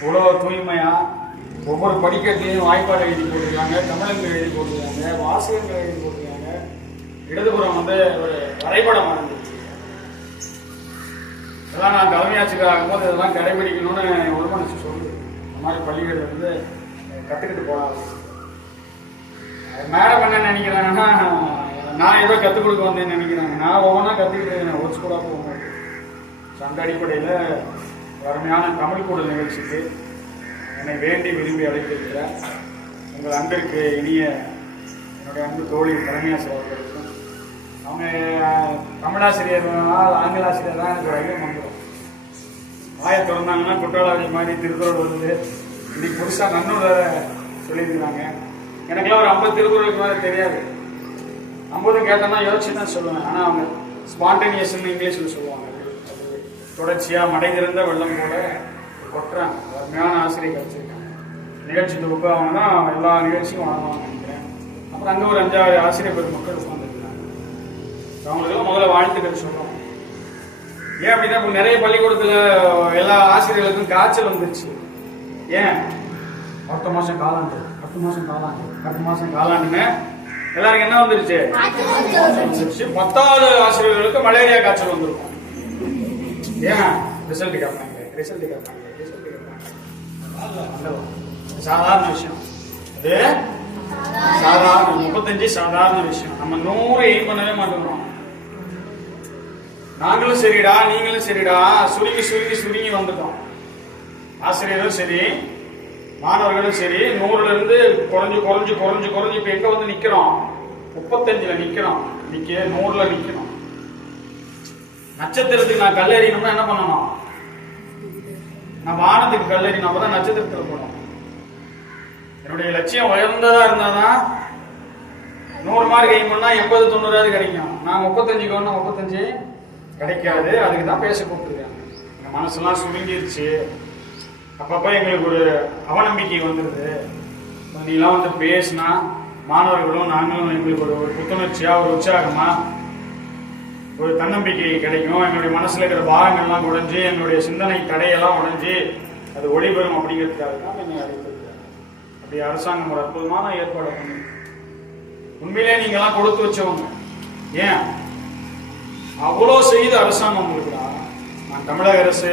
இவ்வளோ தூய்மையா ஒவ்வொரு படிக்கட்டையும் வாய்ப்பாடு எழுதி போட்டிருக்காங்க, தமிழங்க எழுதி போட்டிருக்காங்க, வாசகங்கள் எழுதி போட்டிருக்காங்க. இடதுபுறம் வந்து ஒரு வரைபடம் இருந்துச்சு. இதெல்லாம் நான் தலைமை ஆட்சியர் ஆகும்போது இதெல்லாம் கடைபிடிக்கணும்னு ஒரு மனசு சொல்லுது. இந்த மாதிரி பள்ளிகள் வந்து கற்றுக்கிட்டு போகலாம். மேடம் என்ன நினைக்கிறாங்கன்னா, நான் ஏதோ கற்றுக் கொடுக்க வந்தேன்னு நினைக்கிறாங்க. நான் ஒவ்வொன்றா கற்றுக்கிட்டு ஒரு ஸ்கூலாக போகும்போது அந்த அடிப்படையில் அருமையான தமிழ் கூடல் நிகழ்ச்சிக்கு என்னை வேண்டி விரும்பி அழைத்திருக்கிறேன் உங்கள் அன்பிற்கு இனிய என்னுடைய அன்பு தோழி தலைமையாசிரியர் அவர்களுக்கும், அவங்க தமிழாசிரியர் ஆங்கிலாசிரியர் தான் எனக்கு வரைக்கும் வந்துடும். வாயை திறந்தாங்கன்னா குற்றாலாவதி மாதிரி திருக்குறள் வருது. இன்னைக்கு புதுசாக நன்னூலை சொல்லியிருக்கிறாங்க. எனக்கெல்லாம் ஒரு 50 திருக்குறளுக்கு மேலே தெரியாது. 50 கேட்டோம்னா யோசிச்சு தான் சொல்லுவேன். ஆனால் அவங்க ஸ்பான்டேனியஸ்ன்னு இங்கிலீஷில் சொல்லுவாங்க. தொடர்ச்சியாக மடை திறந்த வெள்ளம் கூட கொட்டுறாங்க. அருமையான ஆசிரியர் கிடைச்சிருக்காங்க. நிகழ்ச்சி தொகுப்பு அவங்க தான் எல்லா நிகழ்ச்சியும் வழங்குவாங்க நினைக்கிறேன். அப்புறம் அங்கே ஒரு 5-6 ஆசிரியர் பெருமக்கள் உட்காந்துருக்காங்க. அவங்களுக்கெல்லாம் முதல்ல வாழ்த்துக்கள் சொல்கிறோம். ஏன் அப்படின்னா இப்போ நிறைய பள்ளிக்கூடத்தில் எல்லா ஆசிரியர்களுக்கும் காய்ச்சல் வந்துருச்சு. ஏன் அடுத்த மாதம் காலாண்டு, அடுத்த மாதம் காலாண்டு, அடுத்த மாதம் காலாண்டுன்னு எல்லாருக்கும் என்ன வந்துருச்சு? 10வது ஆசிரியர்களுக்கு மலேரியா காய்ச்சல் வந்துருக்கும். ஏன் ரிசல்ட் கேட்பாங்க, ரிசல்ட் கேட்பாங்க, ரிசல்ட் கேட்பாங்க. சாதாரண விஷயம் அது. சாதாரண 35 சாதாரண விஷயம். நம்ம 100 எய்ம் பண்ணவே மாட்டோம். நாங்களும் சரிடா, நீங்களும் சரிடா, சுருங்கி சுருங்கி சுருங்கி வந்துட்டோம். ஆசிரியரும் சரி, மாணவர்களும் சரி, 100ல இருந்து குறைஞ்சு குறைஞ்சு குறைஞ்சு குறைஞ்சு இப்ப எங்க வந்து நிக்கிறோம்? 35ல நிக்கிறோம். 100ல நிக்கிறோம். நட்சத்திரத்துக்கு நான் கல்லறியணும்னா என்ன பண்ணணும்? நான் வானத்துக்கு கல்லறினா தான் நட்சத்திரத்தில் போகணும். என்னுடைய லட்சியம் உயர்ந்ததா இருந்தாதான் 100 மார்க் எய்ம் பண்ணா 80-90 கிடைக்கும். நான் 35க்கு ஒண்ணு 35 கிடைக்காது. அதுக்கு தான் பேச கூப்பிட்டுருக்காங்க. எங்க மனசெல்லாம் சுருங்கிருச்சு. அப்பப்ப எங்களுக்கு ஒரு அவநம்பிக்கை வந்துருது. நீலாம் வந்து பேசினா மாணவர்களும் நாங்களும் எங்களுக்கு ஒரு புத்துணர்ச்சியா, ஒரு உற்சாகமா, ஒரு தன்னம்பிக்கை கிடைக்கும். எங்களுடைய மனசுல இருக்கிற பாகங்கள்லாம் உடைஞ்சு, எங்களுடைய சிந்தனை தடையெல்லாம் உடைஞ்சு அது ஒளிபெறும் அப்படிங்கிறதுக்காக தான் என்னை அழைத்திருக்காங்க. அப்படி அரசாங்கம் ஒரு அற்புதமான ஏற்பாடு பண்ணி உண்மையிலே நீங்கெல்லாம் கொடுத்து வச்சவங்க. ஏன் அவ்வளோ செய்த அரசாங்கம் உங்களுக்குடா. நான் தமிழக அரசு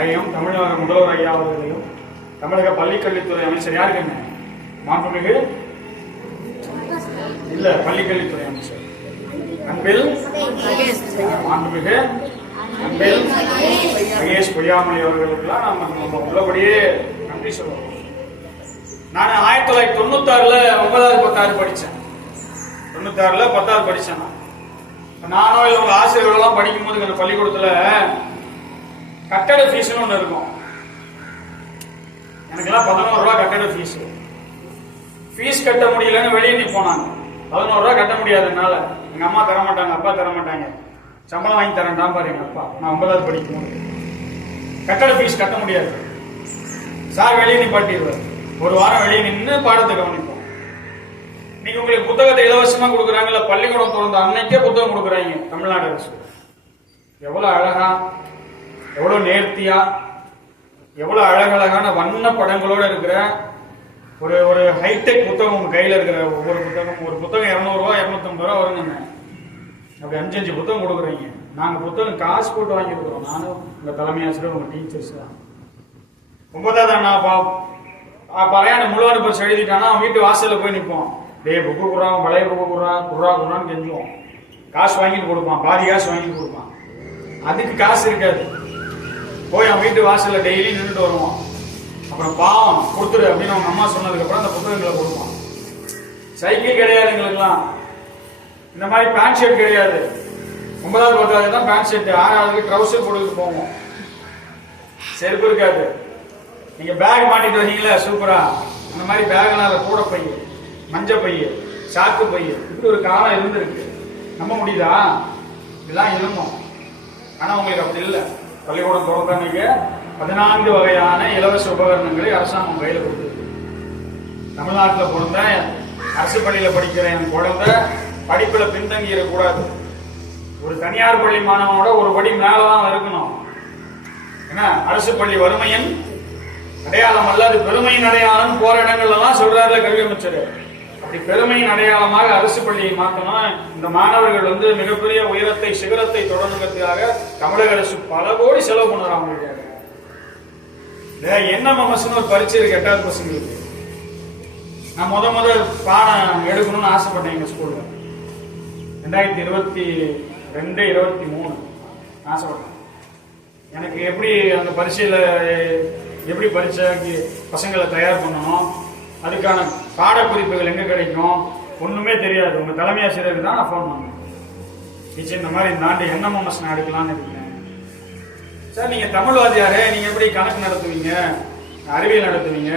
ஐயம், தமிழக முதல்வர் ஐயா அவர்களையும், தமிழக பள்ளிக்கல்வித்துறை அமைச்சர் யாருக்குங்க? மாண்புமிகு இல்ல பள்ளிக்கல்வித்துறை அமைச்சர் அன்பில் மாண்புமிகு அன்பில் மகேஷ் பொய்யாமொழி அவர்களுக்கெல்லாம் நம்ம உள்ளபடியே நன்றி சொல்லுவோம். நான் 1996ல 9வது 10வது படித்தேன். 96ல 10வது படித்தேன். நானும் இல்லை உங்க ஆசிரியர்கள்லாம் படிக்கும் போது அந்த பள்ளிக்கூடத்துல கட்டட ஃபீஸ்னு ஒன்று இருக்கும். எனக்கெல்லாம் 11 ரூபா கட்டட ஃபீஸ். ஃபீஸ் கட்ட முடியலன்னு வெளியே நிற்போனாங்க. 11 ரூபா கட்ட முடியாதுனால எங்க அம்மா தர மாட்டாங்க, அப்பா தர மாட்டாங்க. சம்பளம் வாங்கி தரேன்டான் பாரு எங்க அப்பா. நான் 9வது படிக்கும் கட்டட ஃபீஸ் கட்ட முடியாது. சார் வெளியே நிப்பாட்டிடுவார். ஒரு வாரம் வெளியே நின்று பாடத்தை கவனிப்போம். இன்னைக்கு உங்களுக்கு புத்தகத்தை இலவசமா கொடுக்குறாங்கல்ல, பள்ளிக்கூடம் திறந்த அன்னைக்கே புத்தகம் கொடுக்குறாங்க தமிழ்நாடு அரசு. எவ்வளவு அழகா, எவ்வளவு நேர்த்தியா, எவ்வளவு அழகழகான வண்ண படங்களோட இருக்கிற ஒரு ஒரு ஹைடெக் புத்தகம் உங்க கையில இருக்கிற ஒவ்வொரு புத்தகம். ஒரு புத்தகம் 200 ரூபா 250 ரூபா வருங்க. அப்படி 5 புத்தகம் கொடுக்குறீங்க. நாங்க புத்தகம் காசு போட்டு வாங்கி கொடுக்குறோம். நானும் உங்க தலைமை ஆசிரியர், உங்க டீச்சர்ஸ் தான். 9வது நான் பழையான முழுவான பரிசு எழுதிட்டானா அவன் வீட்டு வாசல்ல போய் நிற்போம். டே புக்கு குறான், பழைய புக்கு குறான்னு கெஞ்சுவோம். காசு வாங்கிட்டு கொடுப்பான், பாதி காசு வாங்கிட்டு கொடுப்பான். அதுக்கு காசு இருக்காது. போய் அவன் வீட்டு வாசல்ல டெய்லி நின்றுட்டு வருவோம். அப்புறம் பாவம் கொடுத்துரு அப்படின்னு அவங்க அம்மா சொன்னதுக்கு அப்புறம் அந்த புத்தகங்களை கொடுப்பான். சைக்கிள் கிடையாது எங்களுக்குலாம். இந்த மாதிரி பேண்ட் ஷர்ட் கிடையாது. 9வது 10வது தான் பேண்ட் ஷர்ட். 6வது ட்ரௌசர் போட்டுக்கிட்டு போவோம். செருப்பு இருக்காது. நீங்க பேக் மாட்டிட்டு வரீங்களா சூப்பரா, அந்த மாதிரி பேக்னால கூட பைய, மஞ்ச பைய, சாக்கு பைய, இப்படி ஒரு காலம் இருந்திருக்கு. நம்ப முடியுதா? இதெல்லாம் இருந்தோம். ஆனா உங்களுக்கு அப்படி இல்லை. பள்ளிக்கூடம் திறந்தன்னைக்கு 14 வகையான இலவச உபகரணங்களை அரசாங்கம் கையில் கொடுத்துருக்கு. தமிழ்நாட்டில் பிறந்த அரசு பள்ளியில படிக்கிற என் குழந்தை படிப்புல பின்தங்கிடக்கூடாது. ஒரு தனியார் பள்ளி மாணவனோட ஒரு படி மேலதான் இருக்கணும். என்ன அரசு பள்ளி வறுமையின் அடையாளம் அல்ல, அது பெருமையின் அடையாளம் போற இடங்கள் எல்லாம் சொல்றாருல கல்வி அமைச்சர். அப்படி பெருமையின் அடையாளமாக அரசு பள்ளியை மாற்றணும். இந்த மாணவர்கள் வந்து மிகப்பெரிய உயரத்தை சிகரத்தை தொடர்ந்துக்கிறதுக்காக தமிழக அரசு பல கோடி செலவு பண்ணுறாங்க. என்எம்எம்எஸ்ன்னு ஒரு பரீட்சை இருக்கு 8வது பசங்களுக்கு. நான் முதல் பாடம் எடுக்கணும்னு ஆசைப்பட்டேன் எங்க ஸ்கூல்ல 2022-23 ஆசைப்பட்டேன். எனக்கு எப்படி அந்த பரீட்சையில எப்படி பரீட்சைக்கு பசங்களை தயார் பண்ணணும், அதுக்கான பாடக்குறிப்புகள் எங்க கிடைக்கும் ஒண்ணுமே தெரியாது. உங்க தலைமை ஆசிரியருக்கு தான் நான் ஃபோன் பண்ணேன். டீச்சர் இந்த மாதிரி இந்த ஆண்டு என்எம்எம்எஸ் நான் எடுக்கலாம்னு இருக்கேன் சார். நீங்க தமிழ் வாத்தியாரே, நீங்க எப்படி கணக்கு நடத்துவீங்க, அறிவியல் நடத்துவீங்க,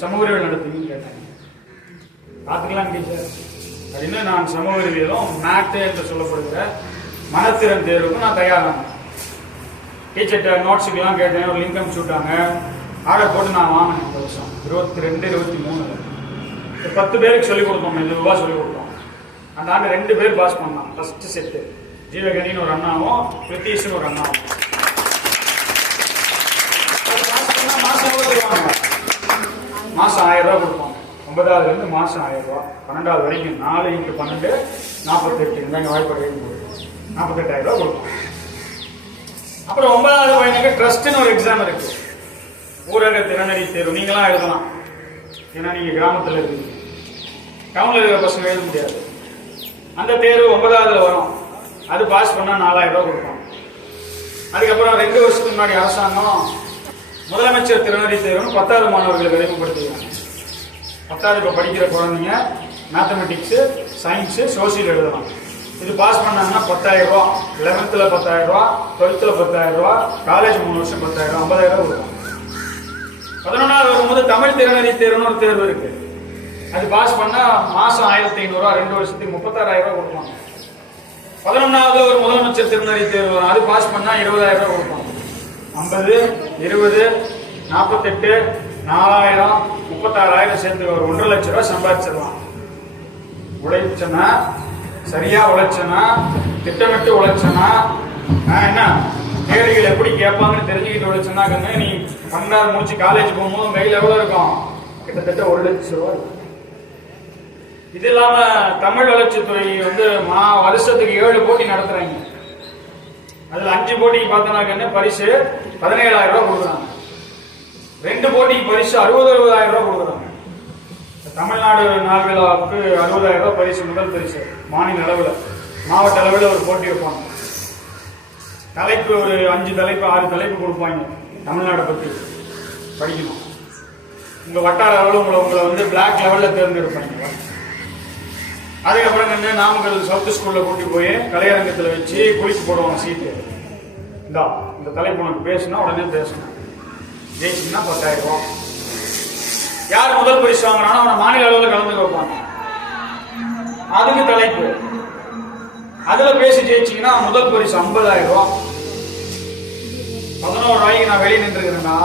சமூக அறிவியல் நடத்துவீங்கன்னு கேட்டாங்க. பார்த்துக்கலாம் டீச்சர் அப்படின்னு நான் சமூக அறிவியலும் மேத்து என்று சொல்லப்படுகிற மனத்திறன் தேர்வுக்கும் நான் தயாரானேன். டீச்சர்கிட்ட நோட்ஸுக்கெல்லாம் கேட்டேன், ஒரு லிங்க் அனுப்பிச்சு விட்டாங்க. ஆர்டர் போட்டு நான் வாங்கினேன். இந்த வருஷம் 22-23 10 பேருக்கு சொல்லிக் கொடுத்தோம், மெதுவா சொல்லிக் கொடுத்தோம். அந்த ஆண்டு 2 பேர் பாஸ் பண்ணான். ஃபர்ஸ்ட் செட்டு ஜீவகணின்னு ஒரு அண்ணாவும் பிரித்தீஷ்னு ஒரு அண்ணாவும். மாசம் எவ்வளவு தருவாங்க? மாசம் 1000 ரூபாய் கொடுப்பாங்க. 9வது இருந்து மாசம் 1000 ரூபாய். 12வது வரைக்கும் 4 × 12 48 இருந்தாங்க. வாய்ப்பு 48,000 ரூபாய் கொடுப்பாங்க. அப்புறம் 9வது பையனுக்கு ட்ரஸ்ட்னு ஒரு எக்ஸாம் இருக்கு. ஊரக திறனறி தேர்வு நீங்களாம் எழுதலாம். ஏன்னா நீங்க கிராமத்தில் இருக்கீங்க, டவுன்ல இருக்கிற பசங்க எழுத முடியாது. அந்த தேர்வு 9வதுல வரும். அது பாஸ் பண்ணா 4000 ரூபாய் கொடுப்பாங்க. அதுக்கப்புறம் 2 வருஷத்துக்கு முன்னாடி அரசாங்கம் முதலமைச்சர் திறனறி தேர்வுன்னு 10வது மாணவர்களுக்கு அறிமுகப்படுத்திடுவாங்க. 10வது இப்போ படிக்கிற குழந்தைங்க மேத்தமெட்டிக்ஸ், சயின்ஸ், சோசியல் எழுதலாம். இது பாஸ் பண்ணாங்கன்னா 10,000 ரூபாய், 11th 10,000 ரூபாய், 12th 10,000 ரூபாய், காலேஜ் 3 வருஷம் 10,000 ரூபாய், 50,000 ரூபாய் கொடுக்கும். 11வது வரும்போது தமிழ் திறனறி தேர்வுன்னு ஒரு தேர்வு இருக்கு. அது பாஸ் பண்ணா மாசம் 1,500 ரூபாய், 2 வருஷத்துக்கு 36,000 ரூபாய் கொடுப்பாங்க. 11வது ஒரு முதலமைச்சர் திறனறி தேர்வு வரும். அது பாஸ் பண்ணா 20,000 ரூபாய் கொடுப்பாங்க. 50, 20, 48, 4,000, 36,000 சேர்த்து ஒரு 1,50,000 ரூபாய் சம்பாதிச்சிடலாம். உழைச்சனா, சரியா உழைச்சனா, திட்டமிட்டு உழைச்சனா, என்ன கேள்விகள் எப்படி கேட்பாங்கன்னு தெரிஞ்சுக்கிட்டு உழைச்சனா, நீ 12வது முடிச்சு காலேஜ் போகும்போது கையில் எவ்வளவு இருக்கும்? கிட்டத்தட்ட 1,00,000 ரூபாய். இது இல்லாம தமிழ் வளர்ச்சித்துறை வந்து வருஷத்துக்கு 7 போட்டி நடத்துறாங்க. அதுல 5 போட்டிக்கு பார்த்தோம்னா பரிசு 17,000 ரூபாய் கொடுக்குறாங்க. 2 போட்டிக்கு பரிசு 60,000 ரூபாய் கொடுக்குறாங்க. தமிழ்நாடு நாள் விழாவுக்கு 60,000 ரூபாய் பரிசு, முதல் பரிசு. மாநில அளவில், மாவட்ட அளவில் ஒரு போட்டி வைப்பாங்க. தலைப்பு ஒரு 5 தலைப்பு 6 தலைப்பு கொடுப்பாங்க. தமிழ்நாடு பற்றி படிக்கணும். உங்க வட்டார அளவில் உங்களை வந்து பிளாக் லெவலில் தேர்ந்தெடுப்பாங்க. அதுக்கப்புறம் என்ன, நாமக்கல் சவுத் ஸ்கூல்ல கூட்டி போய் கலையரங்கத்தில் வச்சு குளிச்சு போடுவாங்க சீட்டு. இந்த தலைப்பு உனக்கு பேசுனா உடனே பேசணும். ஜெயிச்சுன்னா 10,000 ரூபாய். யார் முதல் பரிசு வாங்கினாலும் அவனை மாநில அளவில் கலந்து வைப்பாங்க. அதுக்கு தலைப்பு. அதுல பேசி ஜெயிச்சிங்கன்னா முதல் பரிசு 50,000 ரூபாய். 11 ரூபாய்க்கு நான் வெளியே நின்றுக்கிறேன்னா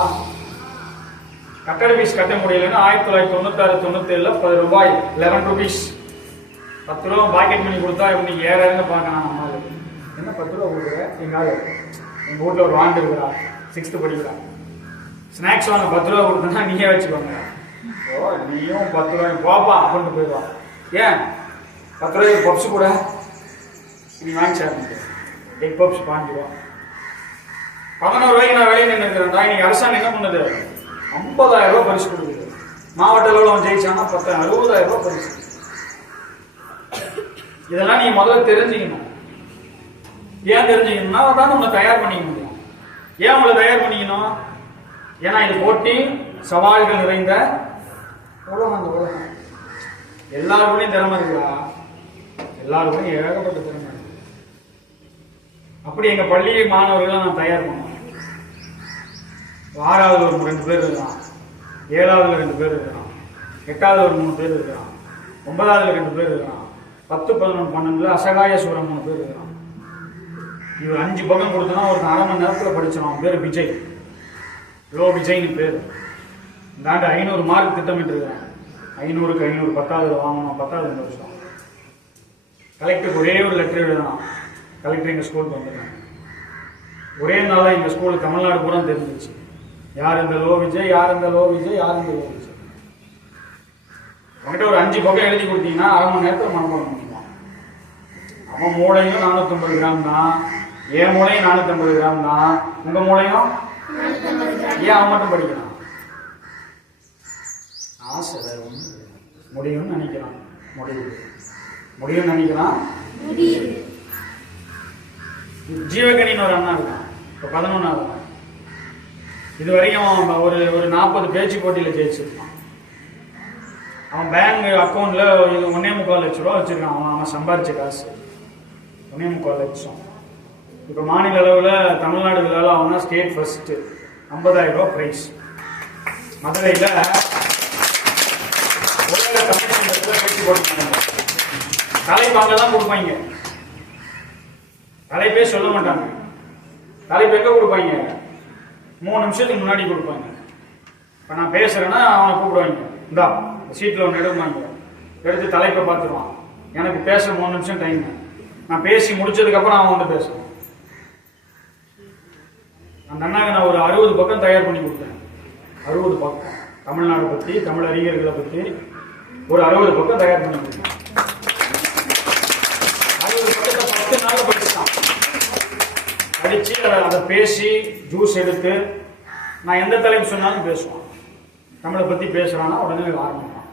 கட்டட ஃபீஸ் கட்ட முடியலன்னு 1996-97 10 ரூபாய் 11 rupees 10 ரூபா பாக்கெட் மணி கொடுத்தா இன்னைக்கு ஏறாருன்னு பார்க்கலாம். நம்மளால என்ன 10 ரூபா கொடுக்குற? எங்க வீட்டுல ஒரு வாண்டு இருக்கிறா, 6th படிக்கிறா. ஸ்நாக்ஸ் வாங்க 10 ரூபா கொடுத்தா நீயே வச்சுக்கோங்க. ஓ நீயும் 10 ரூபாய் போப்பா அப்படின்னு போயிடுவான். ஏன் 10 ரூபாய்க்கு பப்ஸ் கூட நீ வாங்கி சாப்பிட்டு எக் பப்ஸ் 5 ரூபா. 11 ரூபாய்க்கு நான் வெளியே நின்று இருக்கிறேன். இன்னைக்கு அரசாங்கம் என்ன பண்ணுது? 50,000 ரூபாய் பரிசு கொடுக்குது. மாவட்ட அளவில் அவன் ஜெயிச்சானா 60,000 ரூபாய் பரிசு. இதெல்லாம் நீங்க முதல்ல தெரிஞ்சுக்கணும். ஏன் தெரிஞ்சுக்கணும்னா தான் உங்களை தயார் பண்ணிக்க முடியும். ஏன் உங்களை தயார் பண்ணிக்கணும்? ஏன்னா இது போட்டி சவால்கள் நிறைந்த உலகம். உலகம் எல்லாருக்கும் திறமை இருக்கா? எல்லாருக்கும் ஏகப்பட்ட திறமை. அப்படி எங்க பள்ளி மாணவர்களை நான் தயார் பண்ணுவேன். 6வது ஒரு 2 பேர் இருக்கிறான், 7வது 2 பேர் இருக்கிறான், 8வது ஒரு 3 பேர் இருக்கிறான், 9வது 2 பேர் இருக்கிறான், 10, 11, 12 அசகாய சூரம் 3 பேர் இருக்கிறான். இவர் 5 பக்கம் கொடுத்தனா ஒரு 1/2 மணி நேரத்தில் படிச்சான். அவன் பேர் விஜய், லோ விஜய்னு பேர். இந்த ஆண்டு 500 மார்க் திட்டமிட்டு இருக்கிறான். 500க்கு 500 10வது வாங்கணும். 10வது இந்த வருஷம் கலெக்டருக்கு ஒரே ஒரு லெட்டர் எழுதணும். கலெக்டர் எங்க ஸ்கூலுக்கு வந்துடுறாங்க. ஒரே நாள் எங்க ஸ்கூல் தமிழ்நாடு பூரா தெரிஞ்சிச்சு. யார் இந்த லோ விஜய், யார் இந்த லோ விஜய், யார் இந்த லோ விஜய். அவங்ககிட்ட ஒரு 5 பக்கம் எழுதி கொடுத்தீங்கன்னா அரை மணி நேரத்தில் மனப்பாடம் பண்ணிக்கலாம். அவன் மூளையும் 450 கிராம் தான், என் மூளையும் 450 கிராம் தான், உங்க மூளையும் ஏன் அவன் மட்டும் படிக்கிறான்? ஆசை வேற ஒண்ணு. முடியும்னு நினைக்கிறான், முடியும்னு நினைக்கிறான். ஜீவகணின்னு ஒரு அண்ணா இருக்கான், இப்போ 11வது. இது வரைக்கும் ஒரு 40 பேச்சு போட்டியில் ஜெயிச்சிருக்கான். அவன் பேங்க் அக்கௌண்ட்ல 1.25 லட்சம் ரூபா வச்சிருக்கான். அவன் சம்பாரிச்ச காசு 1.25 லட்சம். இப்போ மாநில அளவில் தமிழ்நாடு விழாவில் அவன் தான் ஸ்டேட் ஃபர்ஸ்ட், 50,000 ரூபா பிரைஸ். மதுரையில் உலக தமிழ் சங்கத்தில் பேச்சு போட்டுருக்காங்க. தலைப்பாங்க தான் கொடுப்பாங்க, தலைப்பே சொல்ல மாட்டாங்க. தலைப்பு எங்க கொடுப்பாங்க? 3 நிமிஷத்துக்கு முன்னாடி கொடுப்பாங்க. இப்போ நான் பேசுறேன்னா அவனை கூப்பிடுவாங்க, இந்தா சீட்டில் ஒன்று எடுப்பாங்க. எடுத்து தலைப்பை பார்த்துருவான். எனக்கு பேச 3 நிமிஷம் டைம். நான் பேசி முடிச்சதுக்கப்புறம் அவன் வந்து பேசுவான். அந்த அண்ணாக்கு நான் ஒரு 60 பக்கம் தயார் பண்ணி கொடுத்தேன். 60 பக்கம் தமிழ்நாடு பற்றி, தமிழ் அறிஞர்களை பற்றி ஒரு 60 பக்கம் தயார் பண்ணி கொடுத்தேன். 60 பக்கத்தை 10 நாள் படிச்சுட்டான். படிச்சு அதை பேசி ஜூஸ் எடுத்து நான் எந்த தலைப்பு சொன்னாலும் பேசுவான். தமிழை பற்றி பேசுறான்னா உடனே ஆரம்பிப்பான்.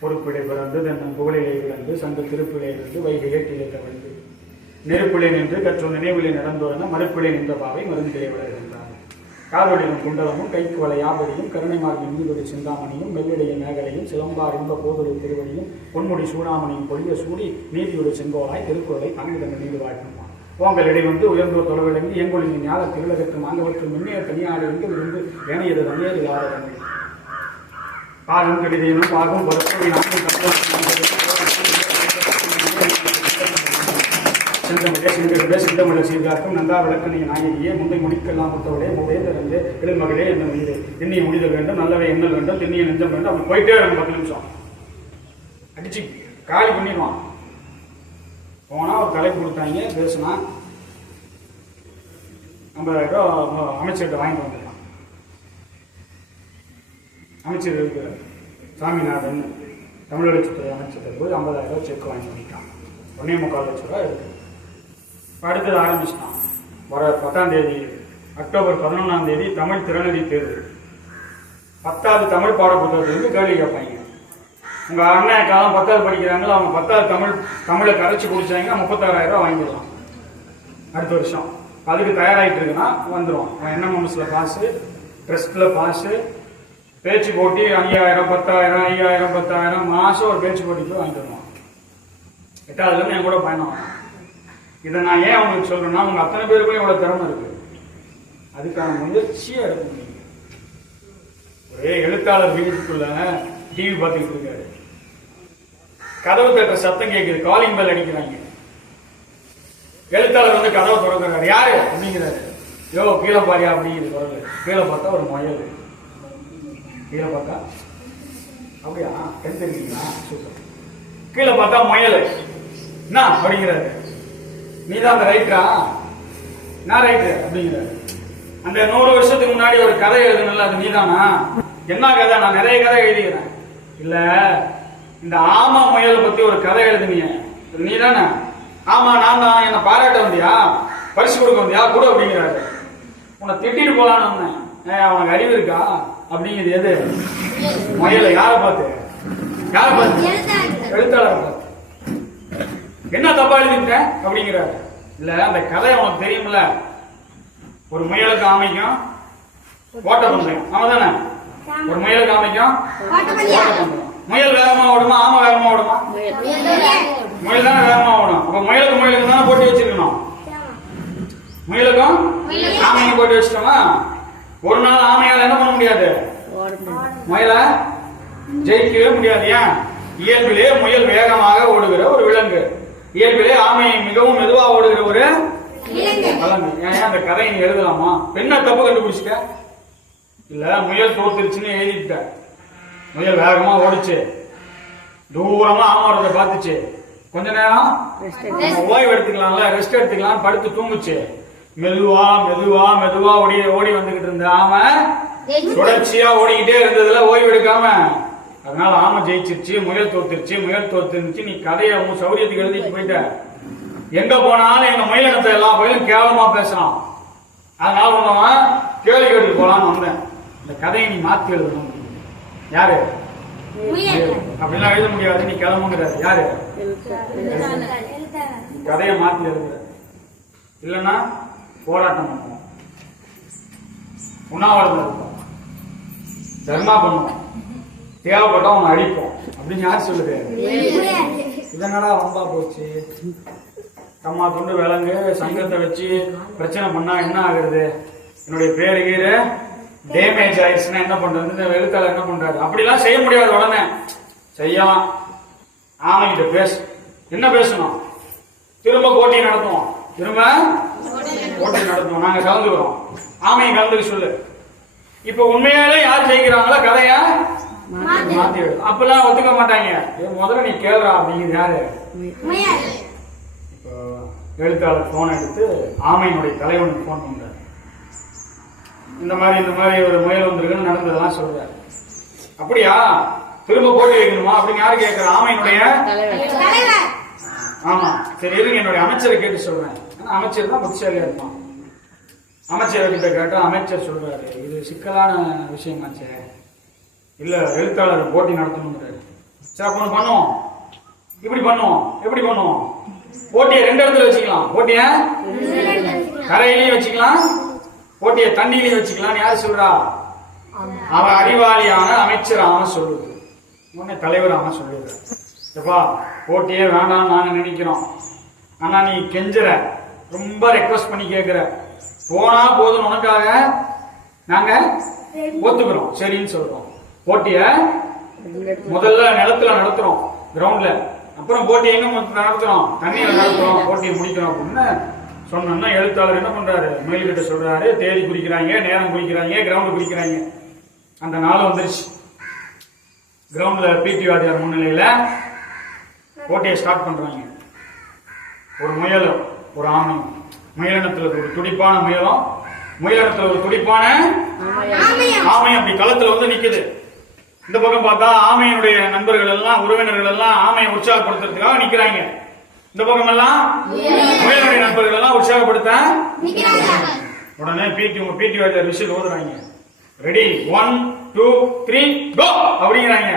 பொறுப்பிடை பிறந்து தன் புகழிலே பிறந்து சங்க திருப்பிழையிலிருந்து வைகை ஏட்டிலே தவழ்ந்து நெருப்பிலே நின்று கற்று நினைவிலே நடந்தோன மறுப்பிலே நின்ற பாவை மருந்திலே வளர்கின்றார். காதொடியும் குண்டலமும் கைக்கு வளை யாபடியும் கருணை மார்பின் மீதொரு சிந்தாமணியும் மெல்லிடைய மேகலையும் சிலம்பார் இன்ப போதொரு திருவடியும் பொன்முடி சூடாமணியும் பொழிய சூடி நீதியொரு செங்கோலாய் திருக்குறளை தமிழ் நீடு வாழ்கின்றான். ஓங்களிடை வந்து உயர்ந்தோர் தொடர்பிடங்கி எங்கொழியின் ஞான திருளகற்றும் ஆங்கவற்றும் முன்னே தனியாரிருந்து இருந்து ஏனையது தனியார் யாரதனை பாலும் கடிதையினும் பாகும் பொறுப்பை செந்தமிழே செங்கடே சிந்தமிழ சீர்காக்கும் நந்தா விளக்கணிய நாயகியே முந்தை முடிக்கெல்லாம் முத்தவளே முதைய திறந்து எழுமகளே என்ன உயிரே எண்ணிய முடிதல் வேண்டும் நல்லவை எண்ணல் வேண்டும் திண்ணிய நெஞ்சம் வேண்டும். அப்படி போயிட்டே இருக்கும். 10 நிமிஷம் அடிச்சு காலி பண்ணிடுவான். போனா ஒரு தலைப்பு கொடுத்தாங்க, பேசினா 50,000 ரூபா அமைச்சர்கிட்ட வாங்கிட்டு வந்துடலாம். அமைச்சர் இருக்கிற சாமிநாதன் தமிழகத்துறை அமைச்சர் போய் 50,000 ரூபா செக் வாங்கி பண்ணிட்டான். 1.25 லட்சம் ரூபா இருக்கு. அடுத்தது ஆரம்பிச்சிட்டான். வர 10ஆம் தேதி அக்டோபர் 11ஆம் தேதி தமிழ் திறனறி தேர்வு. 10வது தமிழ் பாடப்புத்தகத்திலிருந்து கேள்வி கேட்பாங்க. உங்க அண்ணன் காலம் 10வது படிக்கிறாங்களோ அவங்க 10வது தமிழை கரைச்சி குடிச்சாங்கன்னா 36,000 ரூபா வாங்கிடலாம் அடுத்த வருஷம். அதுக்கு தயாராகிட்டு இருக்குன்னா வந்துடும். அவன் NMMSல பாஸு, ட்ரஸ்ட்ல பாஸு, பேச்சு போட்டி 5,000 10,000 5,000 10,000 மாசம் ஒரு பேச்சு போட்டிக்கு வாங்கிட்டு வருவான். 8வதுலேருந்து என் கூட பயணம். இதை நான் ஏன் அவங்களுக்கு சொல்றேன்னா, அவங்க அத்தனை பேருக்கும் எவ்வளவு திறமை இருக்கு, அதுக்கான முயற்சியை எடுக்க முடியும். ஒரே எழுத்தாளர் வீட்டுக்குள்ள டிவி பார்த்துக்கிட்டு இருக்காரு. கதவு தட்டுற சத்தம் கேட்குது, காலிங் பெல் அடிக்கிறாங்க. எழுத்தாளர் வந்து கதவை திறக்கிறாரு. யாரு அப்படிங்கிறாரு. யோ கீழே பாரியா அப்படிங்கிறது குரல். கீழே பார்த்தா ஒரு முயல். கீழே பார்த்தா அப்படியா தெரிஞ்சுங்களா? சூப்பர். கீழே பார்த்தா முயல் என்ன அப்படிங்கிறாரு. நீதான் அந்த ரைட்டரா? நான் ரைட்டரு அப்படிங்கிறாரு. அந்த 100 வருஷத்துக்கு முன்னாடி ஒரு கதை எழுதணும்ல, அது நீதானா? என்ன கதை? நான் நிறைய கதை எழுதிக்கிறேன். இல்ல, இந்த ஆமா முயலை பத்தி ஒரு கதை எழுதுனீங்க, நீதானே? ஆமா நான் தான். என்ன பாராட்ட வந்தியா? பரிசு கொடுக்க வந்தியா? கூட அப்படிங்கிறாரு. உன்னை திட்டிட்டு போலான்னு அவனுக்கு அறிவு இருக்கா அப்படிங்கிறது எது? முயலை. யாரை பார்த்து? யாரை பார்த்து? எழுத்தாளர் பார்த்து. என்ன தப்பா எழுதிட்டேன் அப்படிங்கிறாரு. இல்ல, அந்த கதை அவனுக்கு தெரியும்ல. ஒரு முயலுக்கு ஆமைக்கும் ஓட்ட பந்தயம், அவன் தானே? ஒரு முயலுக்கு ஆமைக்கும் ஓட்ட பந்தயம். முயல் வேகமா ஓடுமா, ஆமை வேகமா ஓடுமா? முயல் தானே வேகமா ஓடும். அப்ப முயலுக்கு தானே போட்டி வச்சிருக்கணும். முயலுக்கும் ஆமையும் போட்டி வச்சிட்டோமா, ஒரு நாள் ஆமையால என்ன பண்ண முடியாது, முயல ஜெயிக்கவே முடியாது. ஏன்? இயல்பிலே முயல் வேகமாக ஓடுகிற ஒரு விலங்கு, இயல்பிலே ஆமை மிகவும் மெதுவா ஓடுகிற ஒரு விலங்கு. ஏன் அந்த கதையை நீ எழுதலாமா? என்ன தப்பு கண்டுபிடிச்சிட்ட? இல்ல, முயல் தோத்துருச்சுன்னு எழுதிட்ட. முயல் வேகமா ஓடிச்சு, தூரமா ஆமாறத பாத்துச்சு. கொஞ்ச நேரம் ஓய்வு எடுத்துக்கலாம்ல, ரெஸ்ட் எடுத்துக்கலாம், படுத்து தூங்குச்சு. மெதுவா மெதுவா மெதுவா ஓடி ஓடி வந்துகிட்டு இருந்த ஆமை தொடர்ச்சியா ஓடிக்கிட்டே இருந்ததுல ஓய்வு எடுக்காம. அதனால ஆமை ஜெயிச்சிருச்சு, முயல் தோத்துருச்சு. நீ கதையை உன் சௌரியத்துக்கு எழுதிட்டு போயிட்ட. எங்க போனாலும் எங்க முயலினத்தை எல்லா கோயிலும் கேவலமா பேசலாம். அதனால உன்னவன் கேள்வி கேட்டு போலான்னு வந்தேன். இந்த கதையை நீ மாத்தி எழுதணும். யாரு? அப்படிலாம் எழுத முடியாது, நீ கிளம்புங்கிறாரு. யாரு? கதையை மாத்தி எழுதுற, இல்லைன்னா போராட்டம் பண்ணுவோம், உண்ணாவிரதம் இருப்போம், தர்மா பண்ணுவோம், தேவைப்பட்டா அவனை அடிப்போம் அப்படின்னு யார் சொல்லுது? இதனடா வம்பா போச்சு. கம்மா துண்டு விலங்கு சங்கத்தை வச்சு பிரச்சனை பண்ணா என்ன ஆகுறது? என்னுடைய பேரு கீரு டேமேஜ் ஆயிடுச்சுன்னா என்ன பண்றது? எழுத்தாளர் என்ன பண்றாரு? அப்படிலாம் செய்ய முடியாது. உடனே செய்யலாம். ஆமைகிட்ட பேசு. என்ன பேசணும்? திரும்ப போட்டி நடத்துவோம். நாங்க கலந்துக்கிறோம். ஆமையை கலந்துக்க சொல்லு. இப்ப உண்மையாலே யார் ஜெயிக்கிறாங்களோ கதைய மாத்தி விடு. அப்பெல்லாம் ஒத்துக்க மாட்டாங்க. முதல்ல நீ கேளுறா அப்படிங்கிறது யாரு? இப்போ எழுத்தாளர் போன் எடுத்து ஆமையினுடைய தலைவனுக்கு போன் பண்றாரு. இந்த மாதிரி ஒரு முயல் வந்திருக்குன்னு நடந்ததெல்லாம் சொல்றாரு. அப்படியா? திரும்ப போட்டி வைக்கணுமா அப்படின்னு யாரு கேட்கிற? ஆமையினுடைய ஆமா. சரி இருங்க, என்னுடைய அமைச்சரை கேட்டு சொல்றேன். அமைச்சர் தான் புத்திசாலியா இருப்பான். அமைச்சர்கிட்ட கேட்டா அமைச்சர் சொல்றாரு, இது சிக்கலான விஷயமாச்சே, இல்ல எழுத்தாளர் போட்டி நடத்தணுங்கிறாரு. சரி அப்ப பண்ணுவோம். இப்படி பண்ணுவோம். எப்படி பண்ணுவோம்? போட்டியை 2 இடத்துல வச்சுக்கலாம். போட்டிய கரையிலையும் வச்சுக்கலாம், போட்டியை தண்ணியிலையும் வச்சுக்கலாம். யாரு சொல்றா? அவன் அறிவாளியான அமைச்சர் அவன் சொல்லுது. உடனே தலைவர் அவன் சொல்லுது, எப்பா போட்டியே வேண்டாம்னு நாங்க நினைக்கிறோம். ஆனா நீ கெஞ்சுற, ரொம்ப ரெக்வஸ்ட் பண்ணி கேட்கிற, போனா போதும் உனக்காக நாங்க ஒத்துக்கிறோம், சரின்னு சொல்றோம். போட்டிய முதல்ல நிலத்துல நடத்துறோம், கிரவுண்ட்ல. அப்புறம் போட்டி எங்க நடத்துறோம்? தண்ணியில நடத்துறோம். போட்டியை முடிக்கிறோம் அப்படின்னு சொன்னோம்னா எழுத்தாளர் என்ன பண்றாரு? முயல்கிட்ட சொல்றாரு, தேதி குறிக்கிறாங்க, நேரம் குறிக்கிறாங்க, கிரவுண்ட் குறிக்கிறாங்க. அந்த நாள் வந்துருச்சு. கிரவுண்ட்ல பிடி வாத்தியார் முன்னிலையில போட்டியை ஸ்டார்ட் பண்றாங்க. ஒரு முயலும் ஒரு ஆமையும், முயலினத்துல ஒரு துடிப்பான முயலும், முயலினத்துல ஒரு துடிப்பான ஆமையும் அப்படி களத்துல வந்து நிக்குது. இந்த பக்கம் பார்த்தா ஆமையினுடைய நண்பர்கள் எல்லாம், உறவினர்கள் எல்லாம் ஆமையை உற்சாகப்படுத்துறதுக்காக நிக்கிறாங்க. இந்த பக்கம் எல்லாம் முயலுடைய நண்பர்கள் எல்லாம் உற்சாகப்படுத்த. உடனே பிடி வாத்தியார் விசில் ஓதுறாங்க. ரெடி 1 2 3 கோ அப்படிங்கிறாங்க.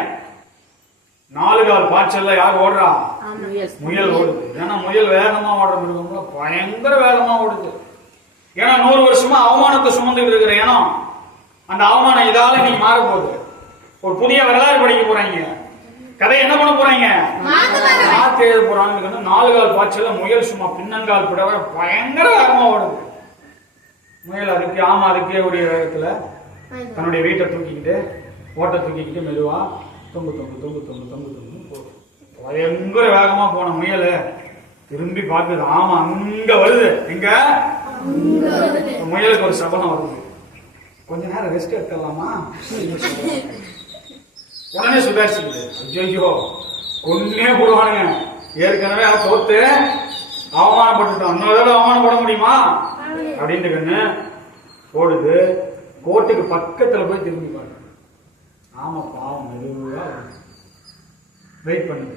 4 கால் பாய்ச்சல்ல யார் ஓடுறா? முயல் ஓடுது. ஏன்னா முயல் வேகமா ஓடுற மிருகம், பயங்கர வேகமா ஓடுது. ஏன்னா 100 வருஷமா அவமானத்தை சுமந்துட்டு இருக்கிற இனம், அந்த அவமானம் இதால இன்னைக்கு மாற போகுது. ஒரு புதிய வரலாறு படிக்க போறாங்க. கதை என்ன பண்ண போறாங்க? மாத்தி எழுத போறாங்க. 4 கால் பாய்ச்சல்ல முயல் சும்மா பின்னங்கால் கூட பயங்கர வேகமா ஓடுது. முயல் அதுக்கு ஆமா அதுக்கே உடைய வேகத்துல தன்னுடைய வீட்டை தூக்கிக்கிட்டு, ஓட்டை தூக்கிக்கிட்டு மெதுவா தொங்கு தொங்கு தொங்கு தொங்கு தொங்கு தொங்கு போகுது. பயங்கர வேகமா போன முயல் திரும்பி பார்க்குது, ஆமா அங்க வருது. எங்க? முயலுக்கு ஒரு சபலம் வருது. கொஞ்ச நேரம் ரெஸ்ட் எடுத்துடலாமா? உடனே சுதாரிச்சுக்குது. ஐயோ கொன்னே போடுவானுங்க, ஏற்கனவே தோத்து அவமானப்பட்டுட்டோம், இன்னொரு தடவை அவமானப்பட முடியுமா அப்படின்ட்டு கண்ணு போடுது. கோட்டுக்கு பக்கத்துல போய் திரும்பி பாருங்க. ஆமா பாவம் மெதுவா வெயிட் பண்ணுது.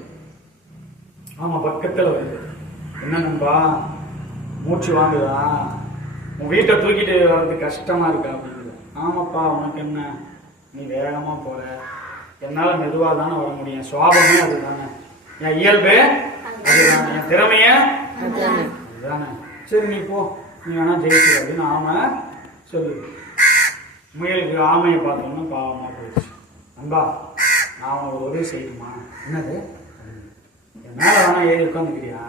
ஆமா பக்கத்துல வருது. என்ன நண்பா மூச்சு வாங்குதா? உன் வீட்டை தூக்கிட்டு வர்றது கஷ்டமா இருக்கா அப்படிங்குது. ஆமாப்பா உனக்கு என்ன, நீ வேகமா போற, என்னால மெதுவா தானே வர முடியும், சுவாபமே அதுதானே, என் இயல்பு அதுதானே, என் திறமைய அதுதானே, சரி நீ போ, நீ வேணா ஜெயிச்சு அப்படின்னு ஆமை சொல்லுது. முயலுக்கு ஆமையை பார்த்தோம்னா பாவமா போயிடுச்சு. நண்பா நான் உனக்கு ஒரு உதவி செய்யணுமா? என்னது? என் மேல வேணா ஏறி உட்காந்துக்கிறியா?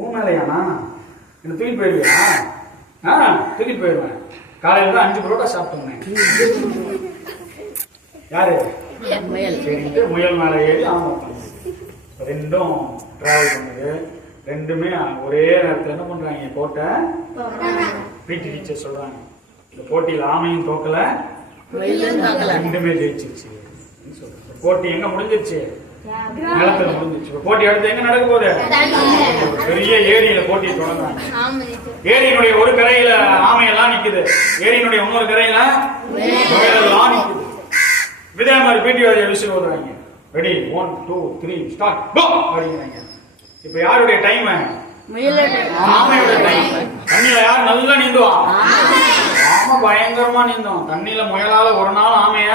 உன் மேலையானா? என்ன தூக்கி போயிடுவியா? தூக்கி போயிடுவேன். காலையில தான் 5 புரோட்டா சாப்பிட்டோம்னே. யாரு? சரிட்டு முயல் மேல ஏறி ஆமை உட்காந்து. ரெண்டும் டிராவல் பண்ணுது. ரெண்டுமே ஒரே நேரத்தில் என்ன பண்றாங்க? போட்ட பிடி டீச்சர் சொல்றாங்க, இந்த போட்டியில் ஆமையும் தோக்கல, ரெண்டுமே ஜெயிச்சிருச்சு. போட்டி எங்க முடிஞ்சிருச்சு? நிலத்துல முடிஞ்சிச்சு. போட்டி அடுத்து எங்க நடக்க போகுது? பெரிய ஏரியில போட்டி தொடங்குறாங்க. ஏரியினுடைய ஒரு கரையில ஆமையெல்லாம் நிக்குது, ஏரியினுடைய இன்னொரு கரையில முயலெல்லாம் நிக்குது. இதே மாதிரி பீட்டி வாரியை விஷயம் வருவாங்க. ரெடி 1 2 3 ஸ்டார்ட் கோ அப்படிங்கிறாங்க. இப்ப யாருடைய டைம்? ஆமையோட டைம். தண்ணியில யார் நல்லா நீந்துவா? ஆமை பயங்கரமா நீந்தும். தண்ணியில முயலால ஒரு நாள் ஆமைய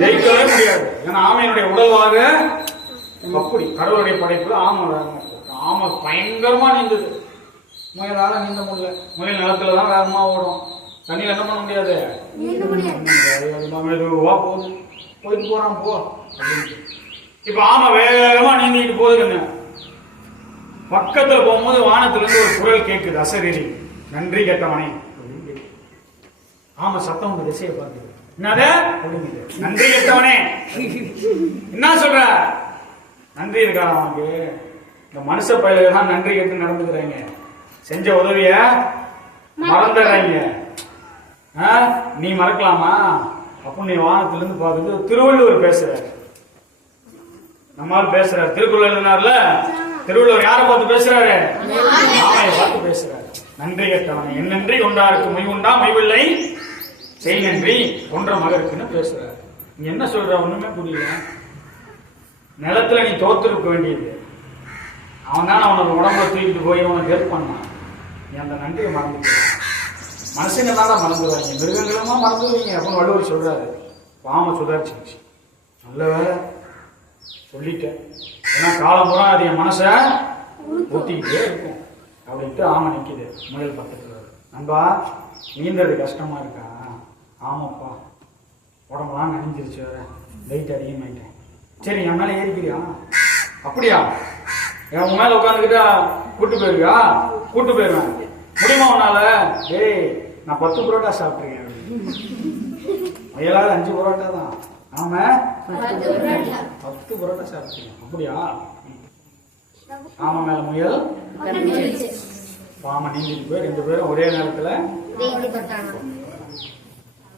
ஜெயிக்கவே முடியாது. ஏன்னா ஆமையினுடைய உடல்வாக அப்படி கடவுளுடைய படைப்புல ஆமை பயங்கரமா நீந்துது. முயலால நீந்த முடியல. முயல் நிலத்துலதான் வேகமா ஓடும், தண்ணியில என்ன பண்ண முடியாது. மெதுவா போகுது, போயிட்டு போறான் போ. இப்ப ஆமை வேகமா நீந்திட்டு போகுதுங்க. பக்கத்துல போகும்போது வானத்துல இருந்து ஒரு குரல் கேட்குது, அசரீரி நன்றி கெட்டவனே. ஆமா சத்தம் உங்க திசையை பார்க்குது. என்னது அப்படிங்குது, நன்றி கெட்டவனே. என்ன சொல்ற? நன்றி இருக்கா அவனுக்கு? இந்த மனுஷ பயில தான் நன்றி கெட்டு நடந்துக்கிறாங்க. செஞ்ச உதவிய மறந்துடுறாங்க. நீ மறக்கலாமா? அப்ப நீ வானத்துல இருந்து பார்க்குது. திருவள்ளுவர் பேசுறாரு, நம்மால் பேசுறாரு. திருக்குறள் எழுதினார்ல, திருவள்ளுவர் யாரை பார்த்து பேசுறாரு? ஆமையை பார்த்து பேசுறாரு. நன்றி கெட்டவன், என் நன்றி கொண்டாருக்கு மெய் உண்டா மெய்வில்லை செய் நன்றி ஒன்ற மகருக்குன்னு பேசுறாரு. நீ என்ன சொல்ற? ஒண்ணுமே புரியல. நிலத்துல நீ தோத்துருக்க வேண்டியது, அவன் தான் அவனோட உடம்புல தூக்கிட்டு போய் அவனுக்கு ஹெல்ப் பண்ணான். நீ அந்த நன்றியை மறந்துக்க. மனுஷங்க தான் மறந்துடுவாங்க, மிருகங்களுமா மறந்துடுவீங்க அப்படின்னு வள்ளுவர் சொல்றாரு. பாமை சுதாரிச்சு நல்ல வேலை சொல்லிட்டேன், ஏன்னா காலம் பூரா அது என் மனசை ஊத்திக்கிட்டே இருக்கும் அப்படின்ட்டு ஆமை நிக்குது முயல் பக்கத்துல. நண்பா நீந்தது கஷ்டமா இருக்கா? ஆமாப்பா, உடம்புலாம் நனைஞ்சிருச்சு, வேற வெயிட் அதிகமாயிட்டேன். சரி என் மேல ஏறிக்கிறியா? அப்படியா? என் மேல உட்காந்துக்கிட்டா கூட்டு போயிருக்கா? கூட்டு போயிருவேன். முடியுமா உன்னால? ஏய் நான் 10 புரோட்டா சாப்பிட்டுருக்கேன். முயலாவது 5 புரோட்டா தான், ஆமா 10 புரோட்டா சாப்பிட்டுருக்கேன். அப்படியா? ஆமா மேல முயல் பாம நீந்திட்டு போய் 2 பேரும் ஒரே நேரத்துல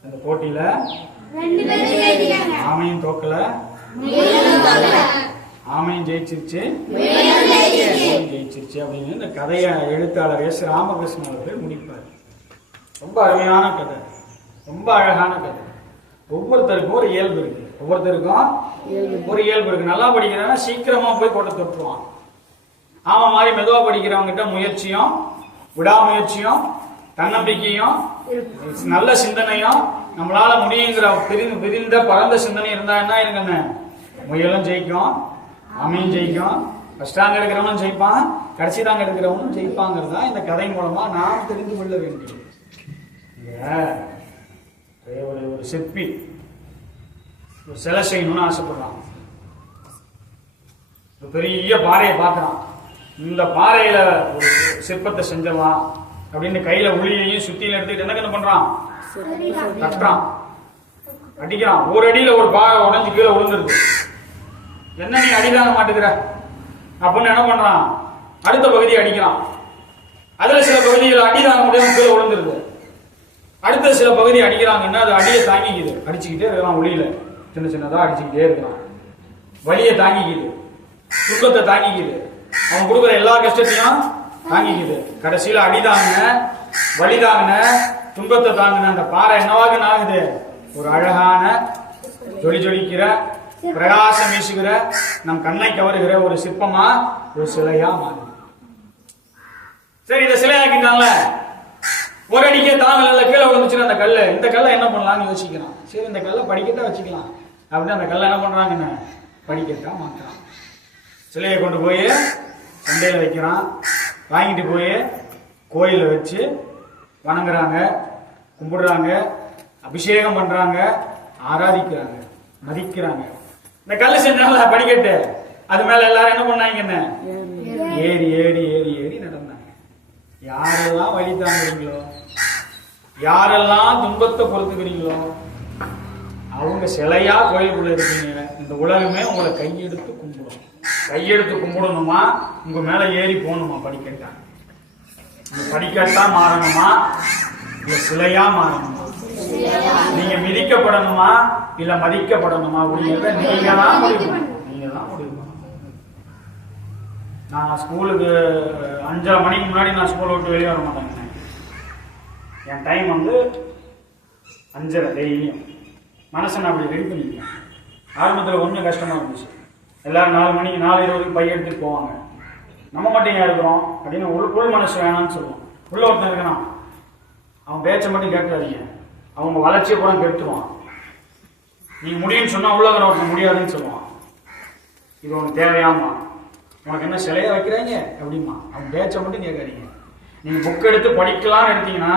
இந்த போட்டியில ஆமையும் தோக்கல, ஆமையும் ஜெயிச்சிருச்சு, ஜெயிச்சிருச்சு அப்படின்னு இந்த கதையை எழுத்தாளர் எஸ் ராமகிருஷ்ணன் அவர்கள் முடிப்பார். ரொம்ப அருமையான கதை, ரொம்ப அழகான கதை. ஒவ்வொருத்தருக்கும் ஒரு இயல்பு இருக்கு, ஒவ்வொருத்தருக்கும் ஒரு இயல்பு இருக்கு. நல்லா படிக்கிறவங்க சீக்கிரமா போய் கொண்டு தொட்டுருவான். ஆமா மாதிரி மெதுவா படிக்கிறவங்கிட்ட முயற்சியும் விடாமுயற்சியும் தன்னம்பிக்கையும் நல்ல சிந்தனையும் நம்மளால முடியுங்கிற விரிந்த பரந்த சிந்தனை இருந்தா என்ன இருக்குன்னு முயலும் ஜெயிக்கும், ஆமையும் ஜெயிக்கும், ஃபர்ஸ்ட் ரேங்க் எடுக்கிறவனும் ஜெயிப்பான், கடைசி ரேங்க் எடுக்கிறவனும் ஜெயிப்பாங்கிறதா இந்த கதை மூலமா நாம் தெரிந்து கொள்ள வேண்டியது. ஒரு சிற்பி ஒரு சிலை செய்யணும்னு ஆசைப்படுறான். ஒரு பெரிய பாறையை பார்க்கறான். இந்த பாறையில ஒரு சிற்பத்தை செஞ்சலாம் அப்படின்னு கையில உளியையும் சுத்தியில எடுத்துக்கிட்டு என்ன பண்றான்? தட்டுறான், அடிக்கிறான். ஒரு அடியில ஒரு பாறை உடஞ்சு கீழே விழுந்துருது. என்ன நீ அடிதாங்க மாட்டுக்கிற அப்படின்னு என்ன பண்றான்? அடுத்த பகுதியை அடிக்கிறான். அதுல சில பகுதியில் அடிதாங்க முடியாம கீழே விழுந்துருது. அடுத்த சில பகுதி அடிக்கிறாங்கன்னா அது அடியை தாங்கிக்குது, அடிச்சுக்கிட்டே இருக்கிறான். ஒளியில சின்ன சின்னதா அடிச்சுக்கிட்டே இருக்கிறான். வலியை தாங்கிக்குது, துக்கத்தை தாங்கிக்குது, அவன் கொடுக்குற எல்லா கஷ்டத்தையும் தாங்கிக்குது. கடைசியில அடிதாங்க வலிதாங்க துன்பத்தை தாங்கின அந்த பாறை என்னவாக ஆகுது? ஒரு அழகான ஜொலி ஜொலிக்கிற பிரகாசம் வீசுகிற நம் கண்ணை கவருகிற ஒரு சிற்பமா ஒரு சிலையா மாறுது. சரி இதை சிலையாக்கிட்டான்ல, ஒரு அடிக்கே தாங்கல, கீழே விழுந்துச்சுன்னா அந்த கல்லை, இந்த கல்லை என்ன பண்ணலாம்னு யோசிக்கிறான். சரி இந்த கல்லை படிக்கட்டா வச்சுக்கலாம் அப்படின்னு அந்த கல்லை என்ன பண்றாங்கன்னு படிக்கட்டா மாத்துறான். சிலையை கொண்டு போய் சண்டையில வைக்கிறான். வாங்கிட்டு போய் கோயில வச்சு வணங்குறாங்க, கும்பிடுறாங்க, அபிஷேகம் பண்றாங்க, ஆராதிக்கிறாங்க, மதிக்கிறாங்க. இந்த கல்லு செஞ்சால படிக்கட்டு, அது மேல எல்லாரும் என்ன பண்ணாங்க? ஏறி ஏறி ஏறி ஏறி நடந்தாங்க. யாரெல்லாம் வழி தாங்குறீங்களோ, யாரெல்லாம் துன்பத்தை பொறுத்துக்கிறீங்களோ அவங்க சிலையா கோயிலுக்குள்ள இருக்கீங்க. இந்த உலகமே உங்களை கையெடுத்து கும்பிடும். கையெடுத்து கும்பிடணுமா? உங்க மேல ஏறி போகணுமா? படிக்கட்டா படிக்கட்டா மாறணுமா இல்ல சிலையா மாறணுமா? நீங்க மிதிக்கப்படணுமா இல்ல மதிக்கப்படணுமா அப்படிங்கிறத நீங்க தான் முடிவு. நீங்கள் தான் முடிவு பண்ணணும். நான் ஸ்கூலுக்கு 5:30 மணிக்கு முன்னாடி நான் ஸ்கூலை விட்டு வெளியே வர மாட்டேங்க. என் டைம் வந்து 5:30 டெய்லியும். மனசை நான் அப்படி ரெடி பண்ணிக்கிறேன். ஆரம்பத்தில் கொஞ்சம் கஷ்டமாக இருந்துச்சு. எல்லோரும் 4 மணிக்கு 4:20 பையன் எடுத்துகிட்டு போவாங்க. நம்ம மட்டும் ஏன் இருக்கிறோம் அப்படின்னு உள் மனசு வேணான்னு சொல்லுவோம். உள்ள ஒருத்தன் இருக்கணும், அவன் பேச்சை மட்டும் கேட்காதீங்க, அவங்க வளர்ச்சியை கூட கெடுத்துவான். நீங்கள் முடியும்னு சொன்னால் உள்ள ஒருத்தன் முடியாதுன்னு சொல்லுவான். இது உனக்கு தேவையாமா, உனக்கு என்ன சிலையாக வைக்கிறாங்க அப்படிமா. அவன் பேச்சை மட்டும் கேட்காதீங்க. நீங்கள் புக் எடுத்து படிக்கலாம்னு எடுத்தீங்கன்னா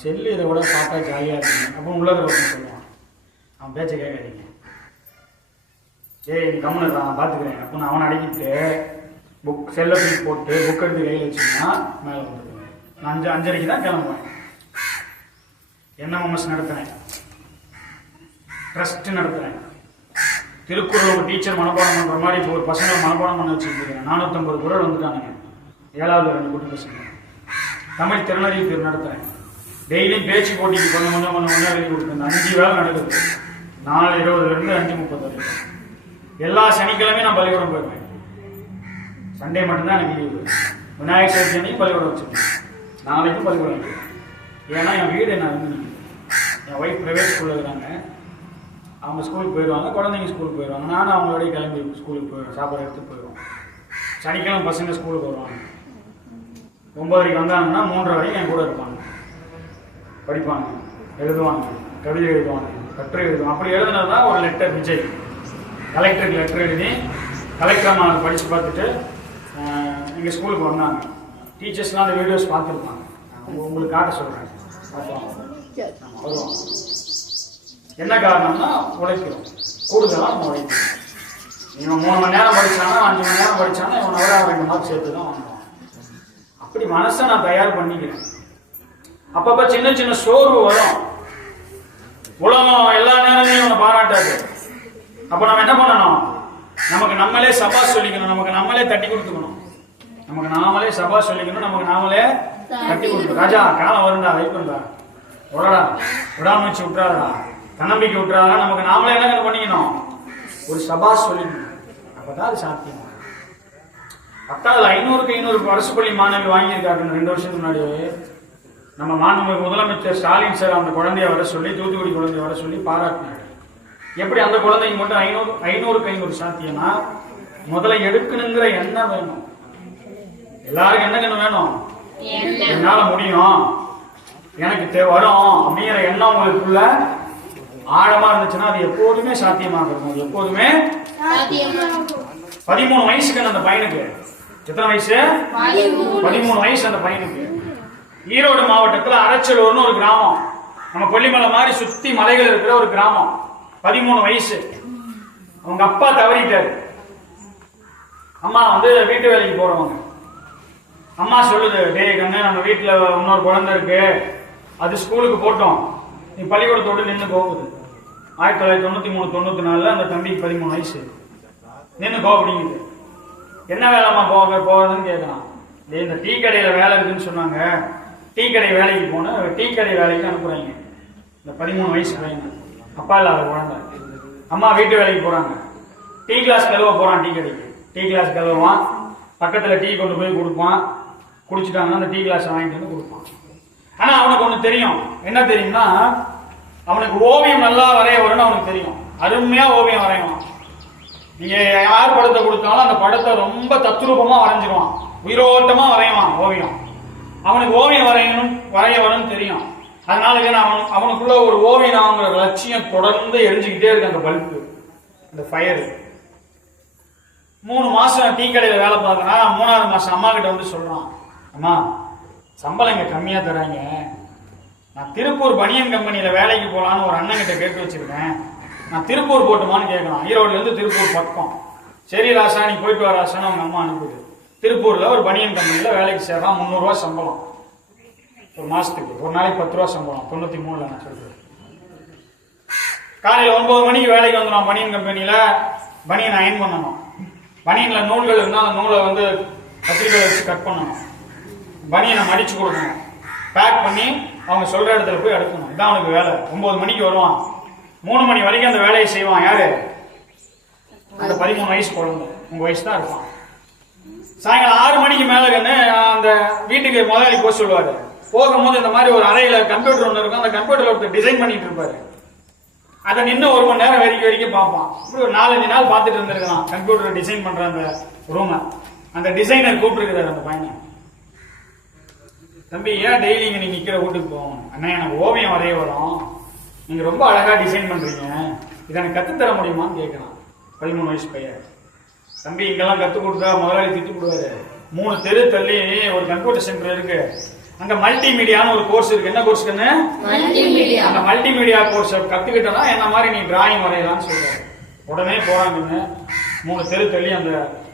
செல்லு இதை விட பார்த்தா ஜாலியாக இருக்குங்க அப்படின்னு உள்ளதை ஒருத்தன் சொல்லுவான். அவன் பேச்சை கேட்காதீங்க. ஏய் நீ கம்முன்னு நான் பார்த்துக்கிறேன் அப்படின்னு அவனை அடக்கிட்டு புக் செல்லை தூக்கி போட்டு புக் எடுத்து கையில் வச்சிங்கன்னா மேலே வந்துடுவேன். நான் 5:30 தான் கிளம்புவேன். NMS நடத்துகிறேன், ட்ரஸ்ட் நடத்துகிறேன். திருக்குறள் ஒரு டீச்சர் மனப்பாடம் பண்ணுற மாதிரி இப்போ ஒரு பசங்களை மனப்பாடம் பண்ண வச்சுருக்கேன். 450 குறள் வந்துட்டானுங்க. 7வது 2 குட்டி பசங்க. தமிழ் திறனறிவு நடத்துகிறேன். டெய்லியும் பேச்சு போட்டிக்கு கொஞ்சம் எழுதி கொடுத்தேன். 5 வேலை நடக்குது. 4:20 5:30 வரைக்கும். எல்லா சனிக்கிழமையும் நான் பள்ளிக்கூடம் போயிருவேன். சண்டே மட்டும்தான் எனக்கு லீவு. விநாயகர் சதுர்த்தி அன்னைக்கு பள்ளிக்கூடம் வச்சுருக்கேன். நாளைக்கும் பள்ளிக்கூடம் வைக்கிறேன். ஏன்னா என் வீடு என்ன வந்து என் ஒய்ஃப் ப்ரைவேட் ஸ்கூலில் இருக்கிறாங்க. அவங்க ஸ்கூலுக்கு போயிடுவாங்க, குழந்தைங்க ஸ்கூலுக்கு போயிடுவாங்க. நானும் அவங்களோடய கிளம்பி ஸ்கூலுக்கு போயிடுவேன். சாப்பாடு எடுத்து போயிடுவோம். சனிக்கிழமை பசங்க ஸ்கூலுக்கு வருவாங்க. 9:30 வந்தாங்கன்னா 3:30 வரைக்கும் என் கூட இருப்பாங்க. படிப்பாங்க, எழுதுவாங்க, கவிதை எழுதுவாங்க, கட்டுரை எழுதுவாங்க. அப்படி எழுதுனது தான் ஒரு லெட்டர் விஜய் கலெக்டருக்கு லெட்டர் எழுதி கலெக்டர் அம்மா படித்து பார்த்துட்டு எங்கள் ஸ்கூலுக்கு வந்தாங்க. டீச்சர்ஸ்லாம் அந்த வீடியோஸ் பார்த்துருப்பாங்க. உங்களுக்கு காட்ட சொல்கிறேன். வருவாங்க. என்ன காரணம்னா உழைக்கிறோம், கூடுதலாக நம்ம உழைக்கிறோம். இவன் 3 மணி நேரம் படித்தானா 5 மணி நேரம் படித்தானா இவன் அவராக 2 மார்க் சேர்த்து தான் வாங்குவான். அப்படி மனசை நான் தயார் பண்ணிக்கிறேன். அப்பப்போ சின்ன சின்ன சோர்வு வரும். உலகம் எல்லா நேரத்தையும் இவனை பாராட்டாது. அப்போ நம்ம என்ன பண்ணணும்? நமக்கு நம்மளே சபா சொல்லிக்கணும், நமக்கு நம்மளே தட்டி கொடுத்துக்கணும். நமக்கு நாமளே சபா சொல்லிக்கணும், நமக்கு நாமளே தட்டி கொடுக்கணும். ராஜா காலம் வருண்டா, வெயிட் பண்ணுறா, உடடா, விடாமச்சு விட்டுறாதா, தன்னம்பிக்கை விட்டுறாதா. நமக்கு நாமளே என்ன பண்ணிக்கணும்? ஒரு சபா சொல்லிக்கணும். அப்பதான் அது சாத்தியம். 10வது 500க்கு 500 அரசு பள்ளி மாணவி வாங்கியிருக்காங்க. 2 வருஷத்துக்கு முன்னாடி நம்ம மாண்புமிகு முதலமைச்சர் ஸ்டாலின் சார் அந்த குழந்தைய வர சொல்லி, தூத்துக்குடி குழந்தைய வர சொல்லி பாராட்டினார். எப்படி அந்த குழந்தைக்கு மட்டும் 500க்கு 500 சாத்தியம்னா முதல்ல எடுக்கணுங்கிற எண்ணம் வேணும். எல்லாருக்கும் என்ன வேணும்? என்னால முடியும், எனக்கு வரும் அப்படிங்கிற எண்ணம் உங்களுக்குள்ள ஆழமா இருந்துச்சுன்னா அது எப்போதுமே சாத்தியமாக இருக்கும். எப்போதுமே 13 வயசுக்கு அந்த பையனுக்கு எத்தனை வயசு? 13 வயசு அந்த பையனுக்கு. ஈரோடு மாவட்டத்தில் அரச்சலூர்னு ஒரு கிராமம், நம்ம கொல்லிமலை மாதிரி சுத்தி மலைகள் இருக்கிற ஒரு கிராமம். 13 வயசு. அவங்க அப்பா தவறிட்டாரு. அம்மா வந்து வீட்டு வேலைக்கு போறவங்க. அம்மா சொல்லுது, டேய் கண்ணு, நம்ம வீட்டுல இன்னொரு குழந்தை இருக்கு, அது ஸ்கூலுக்கு போட்டோம், நீ பள்ளிக்கூடத்தோடு நின்று போகுது. 1993-94 அந்த தம்பிக்கு 13 வயசு. நின்று போ அப்படிங்குது. என்ன வேலைமா போகிறதுன்னு கேட்கலாம். இந்த டீ கடையில வேலை இருக்குன்னு சொன்னாங்க, டீ கடை வேலைக்கு போன, டீ கடை வேலைக்கு அனுப்புறாங்க. இந்த 13 வயசு பையன், அப்பா இல்லாத குழந்தை. அம்மா வீட்டு வேலைக்கு போறாங்க. டீ கிளாஸ் கழுவ போறான். டீ கடைக்கு டீ கிளாஸ் கழுவுவான். பக்கத்துல டீ கொண்டு போய் கொடுப்பான். குடிச்சிட்டாங்கன்னா அந்த டீ கிளாஸ் வாங்கிட்டு வந்து கொடுப்பான். ஆனா அவனுக்கு ஒண்ணு தெரியும். என்ன தெரியும்னா, அவனுக்கு ஓவியம் நல்லா வரைய வரும்னு அவனுக்கு தெரியும். அருமையா ஓவியம் வரைவான். நீங்க யார் படத்தை கொடுத்தாலும் அந்த படத்தை ரொம்ப தத்ரூபமா வரைஞ்சிருவான், உயிரோட்டமா வரைவான் ஓவியம். அவனுக்கு ஓவியம் வரைய வரும்னு தெரியும். அதனால அவனுக்குள்ள ஒரு ஓவியம் அவங்கிற லட்சியம் தொடர்ந்து எரிஞ்சுக்கிட்டே இருக்கு. அந்த பல்பு, அந்த ஃபயர். 3 மாசம் டீ கடையில வேலை பார்க்கறான். 3வது மாசம் அம்மா கிட்ட வந்து சொல்றான், அம்மா சம்பளம் இங்க கம்மியா தராங்க, நான் திருப்பூர் பனியன் கம்பெனியில வேலைக்கு போலான்னு ஒரு அண்ணன் கிட்ட கேட்டு வச்சிருக்கேன், நான் திருப்பூர் போட்டுமான்னு கேட்கலாம். ஈரோடுல இருந்து திருப்பூர் பக்கம். சரி ராசா, நீ போயிட்டு வர ராசான்னு அவங்க அம்மா அனுப்புது. திருப்பூர்ல ஒரு பனியன் கம்பெனியில வேலைக்கு சேர்றான். 300 ரூபா சம்பளம் ஒரு மாசத்துக்கு. ஒரு நாளைக்கு 10 ரூபா சம்பளம். 93ல நான் சொல்றேன். காலையில 9 மணிக்கு வேலைக்கு வந்துடும். பனியன் கம்பெனியில பனியன் அயன் பண்ணணும். பனியன்ல நூல்கள் இருந்தால் அந்த நூலை வந்து கத்திரிக்கை வச்சு கட் பண்ணணும். பனியனை மடிச்சு கொடுக்கணும். பேக் பண்ணி அவங்க சொல்ற இடத்துல போய் எடுக்கணும். இதான் அவனுக்கு வேலை. 9 மணிக்கு வருவான். 3 மணி வரைக்கும் அந்த வேலையை செய்வான். யாரு? அந்த 13 வயசு குழந்தை உங்க வயசு தான் இருப்பான். சாயங்காலம் 6 மணிக்கு மேல அந்த வீட்டுக்கு முதலாளி போக சொல்லுவாரு. போகும்போது இந்த மாதிரி ஒரு அறையில கம்ப்யூட்டர் ஒன்று இருக்கும். அந்த கம்ப்யூட்டர்ல ஒருத்தர் டிசைன் பண்ணிட்டு இருப்பாரு. அதை நின்று 1 மணி நேரம் வரைக்கும் பார்ப்பான். இப்படி ஒரு 4-5 நாள் பார்த்துட்டு இருந்திருக்கலாம் கம்ப்யூட்டர் டிசைன் பண்ற அந்த ரூமை. அந்த டிசைனர் கூப்பிட்டுருக்கிறாரு அந்த பையனை. தம்பி, ஏன் டெய்லி இங்க நீங்க நிக்கிற வீட்டுக்கு போவோம்? அண்ணா, எனக்கு ஓவியம் வரைய வரும், நீங்க ரொம்ப அழகா டிசைன் பண்றீங்க, இதை எனக்கு கத்துத்தர முடியுமான்னு கேட்கலாம் 13 வயசு பையன். தம்பி, இங்கெல்லாம் கத்து கொடுத்தா முதலாளி திட்டு போடுவாரு. 3 தெரு தள்ளி ஒரு கம்ப்யூட்டர் சென்டர் இருக்கு. அங்க மல்டிமீடியான்னு ஒரு கோர்ஸ் இருக்கு. என்ன கோர்ஸ்க்குன்னு? அந்த மல்டிமீடியா கோர்ஸ் கத்துக்கிட்டா என்ன மாதிரி நீ டிராயிங் வரையலாம்னு சொல்றாரு. உடனே போறாங்கன்னு 3 தெரு தள்ளி அந்த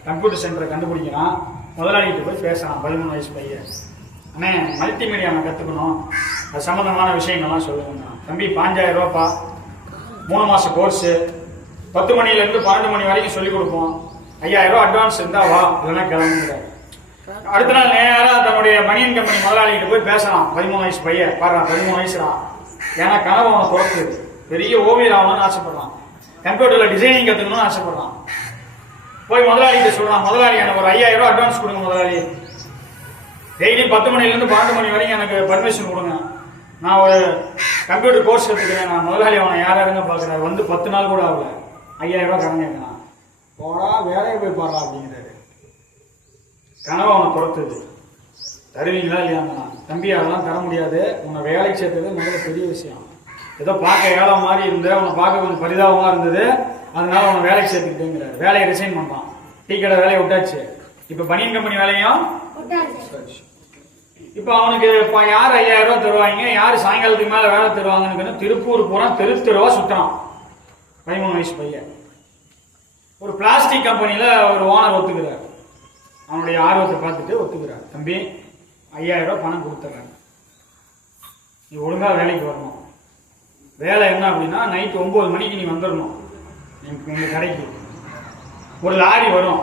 கம்ப்யூட்டர் சென்டரை கண்டுபிடிக்கிறான். முதலாளிகிட்ட போய் பேசலாம் 13 வயசு பையன். அண்ணே, மல்டிமீடியா நான் கத்துக்கணும், அது சம்பந்தமான விஷயங்கள்லாம் சொல்லுங்க. தம்பி, 5000 ரூபாப்பா, 3 மாச கோர்ஸ், 10 மணில இருந்து 12 மணி வரைக்கும் சொல்லி கொடுப்போம். 5000 ரூபாய் அட்வான்ஸ் இருந்தா வா, இல்லைன்னா கிளம்புங்கிறாரு. அடுத்த நாள் நேரா தன்னுடைய மணியன் கம்பெனி முதலாளிகிட்ட போய் பேசலாம். 13 வயசு பையன், பாரு 13 வயசுடா, ஏன்னா கனவு அவனை துறக்குது, பெரிய ஓவியர் ஆகணும்னு ஆசைப்படுறான், கம்ப்யூட்டர்ல டிசைனிங் கத்துக்கணும்னு ஆசைப்படுறான். போய் முதலாளிகிட்ட சொல்றான், முதலாளி எனக்கு ஒரு 5000 ரூபாய் அட்வான்ஸ் கொடுங்க முதலாளி, டெய்லி 10 மணில இருந்து 12 மணி வரைக்கும் எனக்கு பர்மிஷன் கொடுங்க, நான் ஒரு கம்ப்யூட்டர் கோர்ஸ் கத்துக்கிறேன். நான் முதலாளி அவனை யாருங்க பாக்குறாரு, வந்து 10 நாள் கூட ஆகல, 5000 ரூபாய் கடன் கேட்கலாம். போடா, வேலையை போய் பாடுறா அப்படிங்கிறாரு. கனவு அவனை துரத்துது. தருவீங்களா இல்லையாங்கண்ணா? தம்பி, அதெல்லாம் தர முடியாது, உன்னை வேலைக்கு சேர்த்தது முதல்ல பெரிய விஷயம். ஏதோ பார்க்க ஏழை மாதிரி இருந்த, உன்னை பார்க்க கொஞ்சம் பரிதாபமா இருந்தது, அதனால உன்னை வேலைக்கு சேர்த்துக்கிட்டேங்கிறாரு. வேலையை ரிசைன் பண்ணான். டீ கடை வேலையை விட்டாச்சு. இப்ப பனியன் கம்பெனி வேலையும் இப்ப அவனுக்கு யார் 5000 ரூபாய் தருவாங்க, யாரு சாயங்காலத்துக்கு மேல வேலை தருவாங்கன்னு திருப்பூர் போறான், தெருவா சுத்துறான் 13 வயசு பையன். ஒரு பிளாஸ்டிக் கம்பெனில ஒரு ஓனர் ஒத்துக்கிறார். அவனுடைய ஆர்வத்தை பார்த்துட்டு ஒத்துக்கிறார். தம்பி, 5000 ரூபாய் பணம் கொடுத்துறேன், நீ ஒழுங்கா வேலைக்கு வரணும். வேலை என்ன அப்படின்னா, நைட்டு 9 மணிக்கு நீ வந்துடணும் எங்க கடைக்கு. ஒரு லாரி வரும்,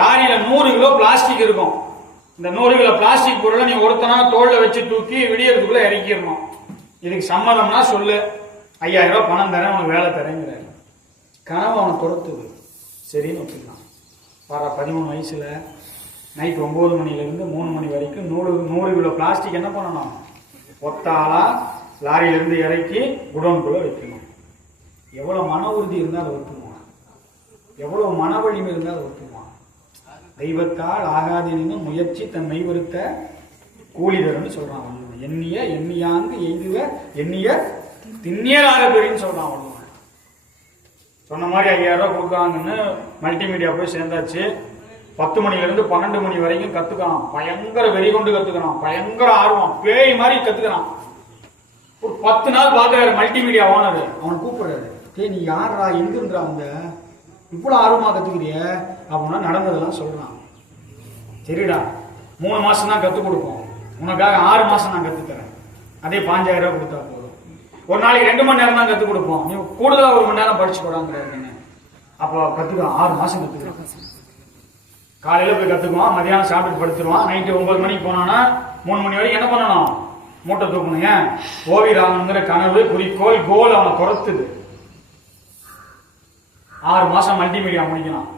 லாரியில 100 கிலோ பிளாஸ்டிக் இருக்கும். இந்த 100 கிலோ பிளாஸ்டிக் பொருளை நீ ஒருத்தனா தோல்ல வச்சு தூக்கி விடியறதுக்குள்ள இறக்கிடணும். இதுக்கு சம்மதம்னா சொல்லு, 5000 ரூபாய் பணம் தரேன், உனக்கு வேலை தரேங்கிறாரு. கனவு அவனை துரத்துது. சரின்னு ஒத்துக்கலாம். பாரா, 13 வயசுல நைட் 9 மணில இருந்து 3 மணி வரைக்கும் 100 கிலோ பிளாஸ்டிக் என்ன பண்ணணும், ஒத்தாளா லாரியில இருந்து இறக்கி குடோனுக்குள்ள வைக்கணும். எவ்வளவு மன உறுதி இருந்தால் அதை ஒத்துக்குவான், எவ்வளவு மன வலிமை இருந்தால் அதை ஒத்துக்குவான். தெய்வத்தால் ஆகாதீன்னு முயற்சி தன் மெய்வருத்த கூலிதர்னு சொல்றான். எண்ணிய எண்ணியாங்கு எய்துவ எண்ணிய திண்ணியராக பெரியன்னு சொல்றான். சொன்ன மாதிரி 5000 ரூபாய் கொடுக்குறாங்கன்னு மல்டிமீடியா போய் சேர்ந்தாச்சு. 10 மணில இருந்து 12 மணி வரைக்கும் கத்துக்கிறான். பயங்கர வெறி கொண்டு கத்துக்கிறான், பயங்கர ஆர்வம், பேய் மாதிரி கத்துக்கிறான். ஒரு 10 நாள் பாக்குறாரு மல்டிமீடியா ஓனர். அவன் கூப்பிடுறாரு, நீ யாரா, எங்க இருந்தா வந்த, இவ்வளவு ஆர்வமா கத்துக்கிறிய அப்படின்னா நடந்ததெல்லாம் சொல்றான். சரிடா, 3 மாசம் தான் கத்து கொடுப்போம், உனக்காக 6 மாசம் நான் கத்துத்தரேன், அதே 5000 ரூபாய் கொடுத்தா போதும். ஒரு நாளைக்கு 2 மணி நேரம் தான் கத்து கொடுப்போம், நீ கூடுதலா 1 மணி நேரம் படிச்சு போடாங்கிறாரு. அப்போ கத்துக்கலாம், 6 மாசம் கத்துக்கலாம். காலையில போய் கத்துக்குவான், மதியானம் சாப்பிட்டு படுத்துருவான். நைட்டு 9 மணிக்கு போனானா 3 மணி வரைக்கும் என்ன பண்ணணும், மூட்டை தூக்கணும். ஏன், ஓவியர் ஆகணுங்கிற கனவு, குறிக்கோள், கோல் அவனை துரத்துது. 6 மாசம் மல்டிமீடியா முடிக்கலாம்.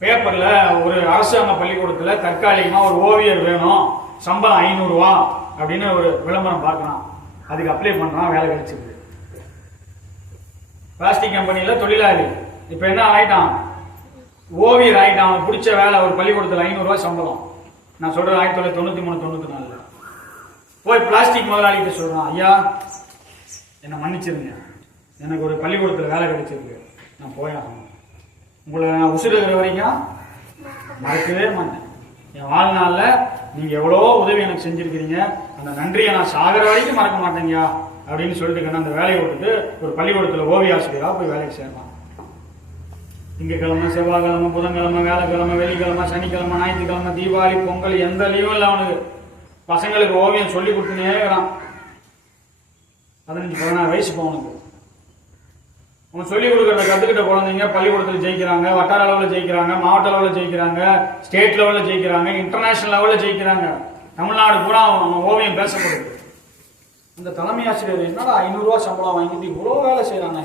பேப்பர்ல ஒரு அரசாங்க பள்ளிக்கூடத்துல தற்காலிகமா ஒரு ஓவியர் வேணும், சம்பளம் 500 ரூபா அப்படின்னு ஒரு விளம்பரம் பார்க்கலாம். அதுக்கு அப்ளை பண்றான், வேலை கிடைச்சிருக்கு. பிளாஸ்டிக் கம்பெனில தொழிலாளி இப்ப என்ன ஆயிட்டான், ஓவியர் ஆயிட்டான். அவனுக்கு பிடிச்ச வேலை, ஒரு பள்ளிக்கூடத்துல 500 ரூபாய் சம்பளம். நான் சொல்றது 1993-94 போய் பிளாஸ்டிக் முதலாளிகிட்ட சொல்றான், ஐயா என்ன மன்னிச்சிருங்க, எனக்கு ஒரு பள்ளிக்கூடத்துல வேலை கிடைச்சிருக்கு, நான் போயாகணும். உங்களை நான் உசுறுகிற வரைக்கும் மறக்கவே மாட்டேன். என் வாழ்நாள்ல நீங்க எவ்வளவோ உதவி எனக்கு செஞ்சிருக்கிறீங்க, அந்த நன்றியை நான் சாகிற வரைக்கும் மறக்க மாட்டேங்கயா அப்படின்னு சொல்லிட்டு அந்த வேலையை விட்டுட்டு ஒரு பள்ளிக்கூடத்துல ஓவிய ஆசிரியரா போய் வேலைக்கு சேர்ந்தான். திங்கக்கிழமை, செவ்வாய்க்கிழமை, புதன்கிழமை, வேலைக்கிழமை, வெள்ளிக்கிழமை, சனிக்கிழமை, ஞாயிற்றுக்கிழமை, தீபாவளி, பொங்கல், எந்த லீவும் இல்லை அவனுக்கு. பசங்களுக்கு ஓவியம் சொல்லி கொடுத்துனே இருக்கிறான். 15-16 வயசு அவனுக்கு. அவன் சொல்லிக் கொடுக்கறத கத்துக்கிட்ட குழந்தைங்க பள்ளிக்கூடத்தில் ஜெயிக்கிறாங்க, வட்டார அளவில் ஜெயிக்கிறாங்க, மாவட்ட அளவில் ஜெயிக்கிறாங்க, ஸ்டேட் லெவலில் ஜெயிக்கிறாங்க, இன்டர்நேஷனல் லெவலில் ஜெயிக்கிறாங்க. தமிழ்நாடு பூரா அவன் ஓவியம் பேசப்படுது. அந்த தலைமை ஆசிரியர், என்னடா 500 ரூபாய் சம்பளம் வாங்கிட்டு இவ்வளோ வேலை செய்யறாங்க,